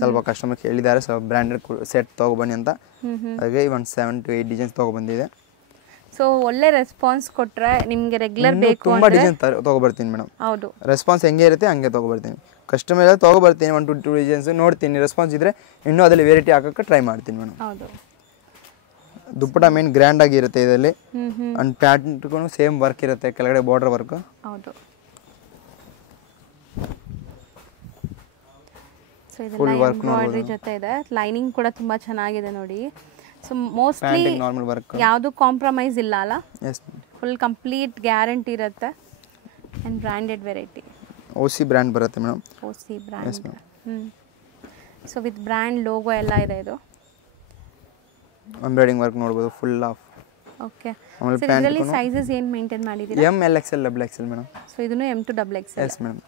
ಸ್ವಲ್ಪ ಕಸ್ಟಮರ್ ಕೇಳಿದ್ದಾರೆ ಸ್ವಲ್ಪ ಬ್ರ್ಯಾಂಡೆಡ್ ಸೆಟ್ ತೊಗೊಬನ್ನಿ ಅಂತ. ಹಾಗೆ ಒಂದು 7 to 8 ಡಿಸೈನ್ಸ್ ತೊಗೊಬಂದಿದೆ. ಸೊ ಒಳ್ಳೆ ರೆಸ್ಪಾನ್ಸ್ ಕೊಟ್ಟರೆ ನಿಮಗೆ ರೆಗ್ಯುಲರ್ ಬೇಕು ತುಂಬ ಡಿಸೈನ್ ತೊಗೊಬರ್ತೀನಿ ಮೇಡಮ್. ಹೌದು, ರೆಸ್ಪಾನ್ಸ್ ಹೆಂಗೆ ಇರುತ್ತೆ ಹಂಗೆ ತೊಗೊಬರ್ತೀನಿ. ಕಸ್ಟಮರ್ ಎಲ್ಲ ತೊಗೊಬರ್ತೀನಿ, 1 to 2 ಡಿಸೈನ್ಸ್ ನೋಡ್ತೀನಿ. ರೆಸ್ಪಾನ್ಸ್ ಇದ್ದರೆ ಇನ್ನೂ ಅದರಲ್ಲಿ ವೆರೈಟಿ ಹಾಕೋಕ್ಕೆ ಟ್ರೈ ಮಾಡ್ತೀನಿ ಮೇಡಮ್. ಹೌದು. ದುಪ್ಪಟ್ಟ ಮೇನ್ ಗ್ರ್ಯಾಂಡ್ ಆಗಿರುತ್ತೆ ಇದರಲ್ಲಿ. ಅಂಡ್ ಪ್ಯಾಂಟ್ಗೂ ಸೇಮ್ ವರ್ಕ್ ಇರುತ್ತೆ, ಕೆಳಗಡೆ ಬಾರ್ಡರ್ ವರ್ಕ್. ಹೌದು. ಸೊ ಇದೆಲ್ಲ ಎಂಬ್ರಾಯ್ಡ್ರಿ ಜೊತೆ ಇದೆ, ಲೈನಿಂಗ್ ಕೂಡ ತುಂಬ ಚೆನ್ನಾಗಿದೆ ನೋಡಿ. ಸೊ ಮೋಸ್ಟ್ಲಿ ನಾರ್ಮಲ್ ವರ್ಕ್, ಯಾವುದು ಕಾಂಪ್ರಮೈಸ್ ಇಲ್ಲ ಅಲ್ಲ. ಎಸ್, ಫುಲ್ ಕಂಪ್ಲೀಟ್ ಗ್ಯಾರಂಟಿ ಇರುತ್ತೆ. And branded variety, OC brand ಬರುತ್ತೆ madam. OC brand. So with brand logo ಎಲ್ಲ ಇದೆ. ಇದು ಎಂಬ್ರಾಯ್ಡಿಂಗ್ ವರ್ಕ್ ನೋಡ್ಬೋದು ಫುಲ್ ಆಫ್. ಓಕೆ. ಸೊ ಇದರಲ್ಲಿ ಸೈಜಸ್ ಏನು ಮೇಂಟೈನ್ ಮಾಡಿದ್ದೀರಾ? M L XL XXL madam. So ಇದನ್ನು M to XXL. Yes madam.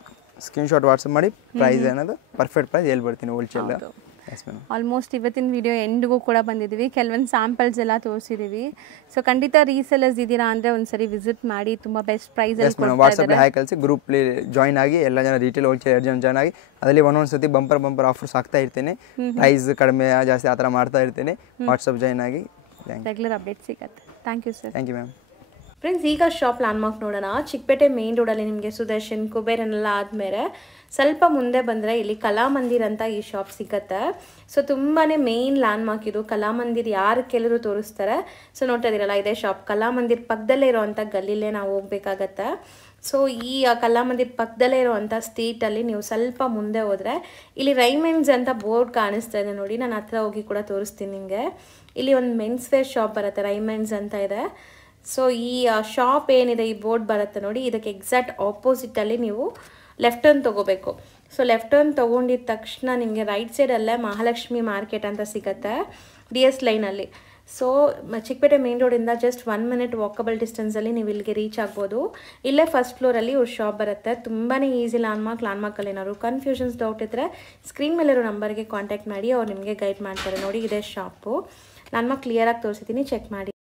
Screenshot WhatsApp ಮಾಡಿ ಪ್ರೈಸ್ ಅನ್ನೋದು ಪರ್ಫೆಕ್ಟ್ ಪ್ರೈಸ್ ಹೇಳ್ಬಿಡ್ತೀನಿ ಹೋಲ್ಸೇಲ್. Yes madam. ಆಲ್ಮೋಸ್ಟ್ ಇವತ್ತಿನ ವಿಡಿಯೋ ಎಂಡ್ಗೂ ಕೂಡ ಬಂದಿದ್ದೀವಿ, ಕೆಲವೊಂದು ಸ್ಯಾಂಪಲ್ಸ್ ಎಲ್ಲ ತೋರಿಸಿದ್ದೀವಿ. ಸೊ ಖಂಡಿತ ರೀಸೆಲರ್ಸ್ ಇದ್ದೀರಾ ಅಂದರೆ ಒಂದ್ಸರಿ ವಿಸಿಟ್ ಮಾಡಿ, ತುಂಬ ಬೆಸ್ಟ್ ಪ್ರೈಸಲ್ಲಿ ಕೊಡ್ತಾ ಇದ್ದಾರೆ. ವಾಟ್ಸಪ್ಪಲ್ಲಿ ಹಾಯ್ ಕಳಿಸಿ ಗ್ರೂಪ್ಲಿ ಜಾಯ್ನ್ ಆಗಿ ಎಲ್ಲ ಜನ ರೀಟೇಲ್ ಹೋಲ್ಸೇಲ್ 2 ಜನ ಜಾಯ್ನ್ ಆಗಿ ಅದರಲ್ಲಿ ಒಂದೊಂದು ಸತಿ ಬಂಪರ್ ಆಫರ್ಸ್ ಆಗ್ತಾ ಇರ್ತೀನಿ. ಪ್ರೈಸ್ ಕಡಿಮೆ ಜಾಸ್ತಿ ಆ ಥರ ಮಾಡ್ತಾ ಇರ್ತೀನಿ. ವಾಟ್ಸಪ್ ಜಾಯ್ನ್ ಆಗಿ ರೆಗ್ಯುಲರ್ ಅಪ್ಡೇಟ್ ಸಿಗುತ್ತೆ. Thank you sir. Thank you ma'am. Friends, ಈಗ ಶಾಪ್ ಲ್ಯಾಂಡ್ಮಾರ್ಕ್ ನೋಡೋಣ. ಚಿಕ್ಕಪೇಟೆ ಮೇನ್ ರೋಡಲ್ಲಿ ನಿಮಗೆ ಸುದರ್ಶನ್ ಕುಬೇರನೆಲ್ಲ ಆದಮೇಲೆ ಸ್ವಲ್ಪ ಮುಂದೆ ಬಂದರೆ ಇಲ್ಲಿ ಕಲಾಮಂದಿರ್ ಅಂತ ಈ ಶಾಪ್ ಸಿಗುತ್ತೆ. ಸೊ ತುಂಬಾ ಮೇನ್ ಲ್ಯಾಂಡ್ಮಾರ್ಕ್ ಇದು. ಕಲಾಮಂದಿರ್ ಯಾರು ಕೆಲವರು ತೋರಿಸ್ತಾರೆ. ಸೊ ನೋಡ್ತಾ ಇದ್ದೀರಲ್ಲ, ಇದೇ ಶಾಪ್. ಕಲಾಮಂದಿರ್ ಪಕ್ಕದಲ್ಲೇ ಇರೋವಂಥ ಗಲ್ಲಿಲೇ ನಾವು ಹೋಗ್ಬೇಕಾಗತ್ತೆ. ಸೊ ಈ ಕಲಾಮಂದಿರ್ ಪಕ್ಕದಲ್ಲೇ ಇರೋವಂಥ ಸ್ಟ್ರೀಟಲ್ಲಿ ನೀವು ಸ್ವಲ್ಪ ಮುಂದೆ ಹೋದರೆ ಇಲ್ಲಿ ರೈಮೆಂಡ್ಸ್ ಅಂತ ಬೋರ್ಡ್ ಕಾಣಿಸ್ತಾ ಇದೆ ನೋಡಿ. ನಾನು ಹತ್ರ ಹೋಗಿ ಕೂಡ ತೋರಿಸ್ತೀನಿ ನಿಮಗೆ. ಇಲ್ಲಿ ಒಂದು ಮೆನ್ಸ್ ವೇರ್ ಶಾಪ್ ಬರುತ್ತೆ, ರೈಮೆಂಡ್ಸ್ ಅಂತ ಇದೆ. ಸೊ ಈ ಶಾಪ್ ಏನಿದೆ, ಈ ಬೋರ್ಡ್ ಬರುತ್ತೆ ನೋಡಿ, ಇದಕ್ಕೆ ಎಕ್ಸಾಕ್ಟ್ ಆಪೋಸಿಟಲ್ಲಿ ನೀವು ಲೆಫ್ಟ್ ಟರ್ನ್ ತೊಗೋಬೇಕು. ಸೊ ಲೆಫ್ಟ್ ಟರ್ನ್ ತೊಗೊಂಡಿದ್ದ ತಕ್ಷಣ ನಿಮಗೆ ರೈಟ್ ಸೈಡಲ್ಲೇ ಮಹಾಲಕ್ಷ್ಮಿ ಮಾರ್ಕೆಟ್ ಅಂತ ಸಿಗುತ್ತೆ, DS ಲೈನಲ್ಲಿ. ಸೊ ಚಿಕ್ಕಪೇಟೆ ಮೇನ್ ರೋಡಿಂದ ಜಸ್ಟ್ 1 minute ವಾಕಬಲ್ ಡಿಸ್ಟೆನ್ಸಲ್ಲಿ ನೀವು ಇಲ್ಲಿಗೆ ರೀಚ್ ಆಗ್ಬೋದು. ಇಲ್ಲೇ ಫಸ್ಟ್ ಫ್ಲೋರಲ್ಲಿ ಇವ್ರ ಶಾಪ್ ಬರುತ್ತೆ. ತುಂಬಾ ಈಸಿ ಲ್ಯಾಂಡ್ಮಾರ್ಕಲ್ಲಿ ಏನಾದ್ರು ಕನ್ಫ್ಯೂಷನ್ಸ್ ಡೌಟ್ ಇದ್ದರೆ ಸ್ಕ್ರೀನ್ ಮೇಲಿರೋ ನಂಬರ್ಗೆ ಕಾಂಟ್ಯಾಕ್ಟ್ ಮಾಡಿ, ಅವ್ರು ನಿಮಗೆ ಗೈಡ್ ಮಾಡ್ತಾರೆ. ನೋಡಿ, ಇದೇ ಶಾಪು. ಲ್ಯಾಂಡ್ಮಾರ್ಕ್ ಕ್ಲಿಯರಾಗಿ ತೋರಿಸಿದ್ದೀನಿ, ಚೆಕ್ ಮಾಡಿ.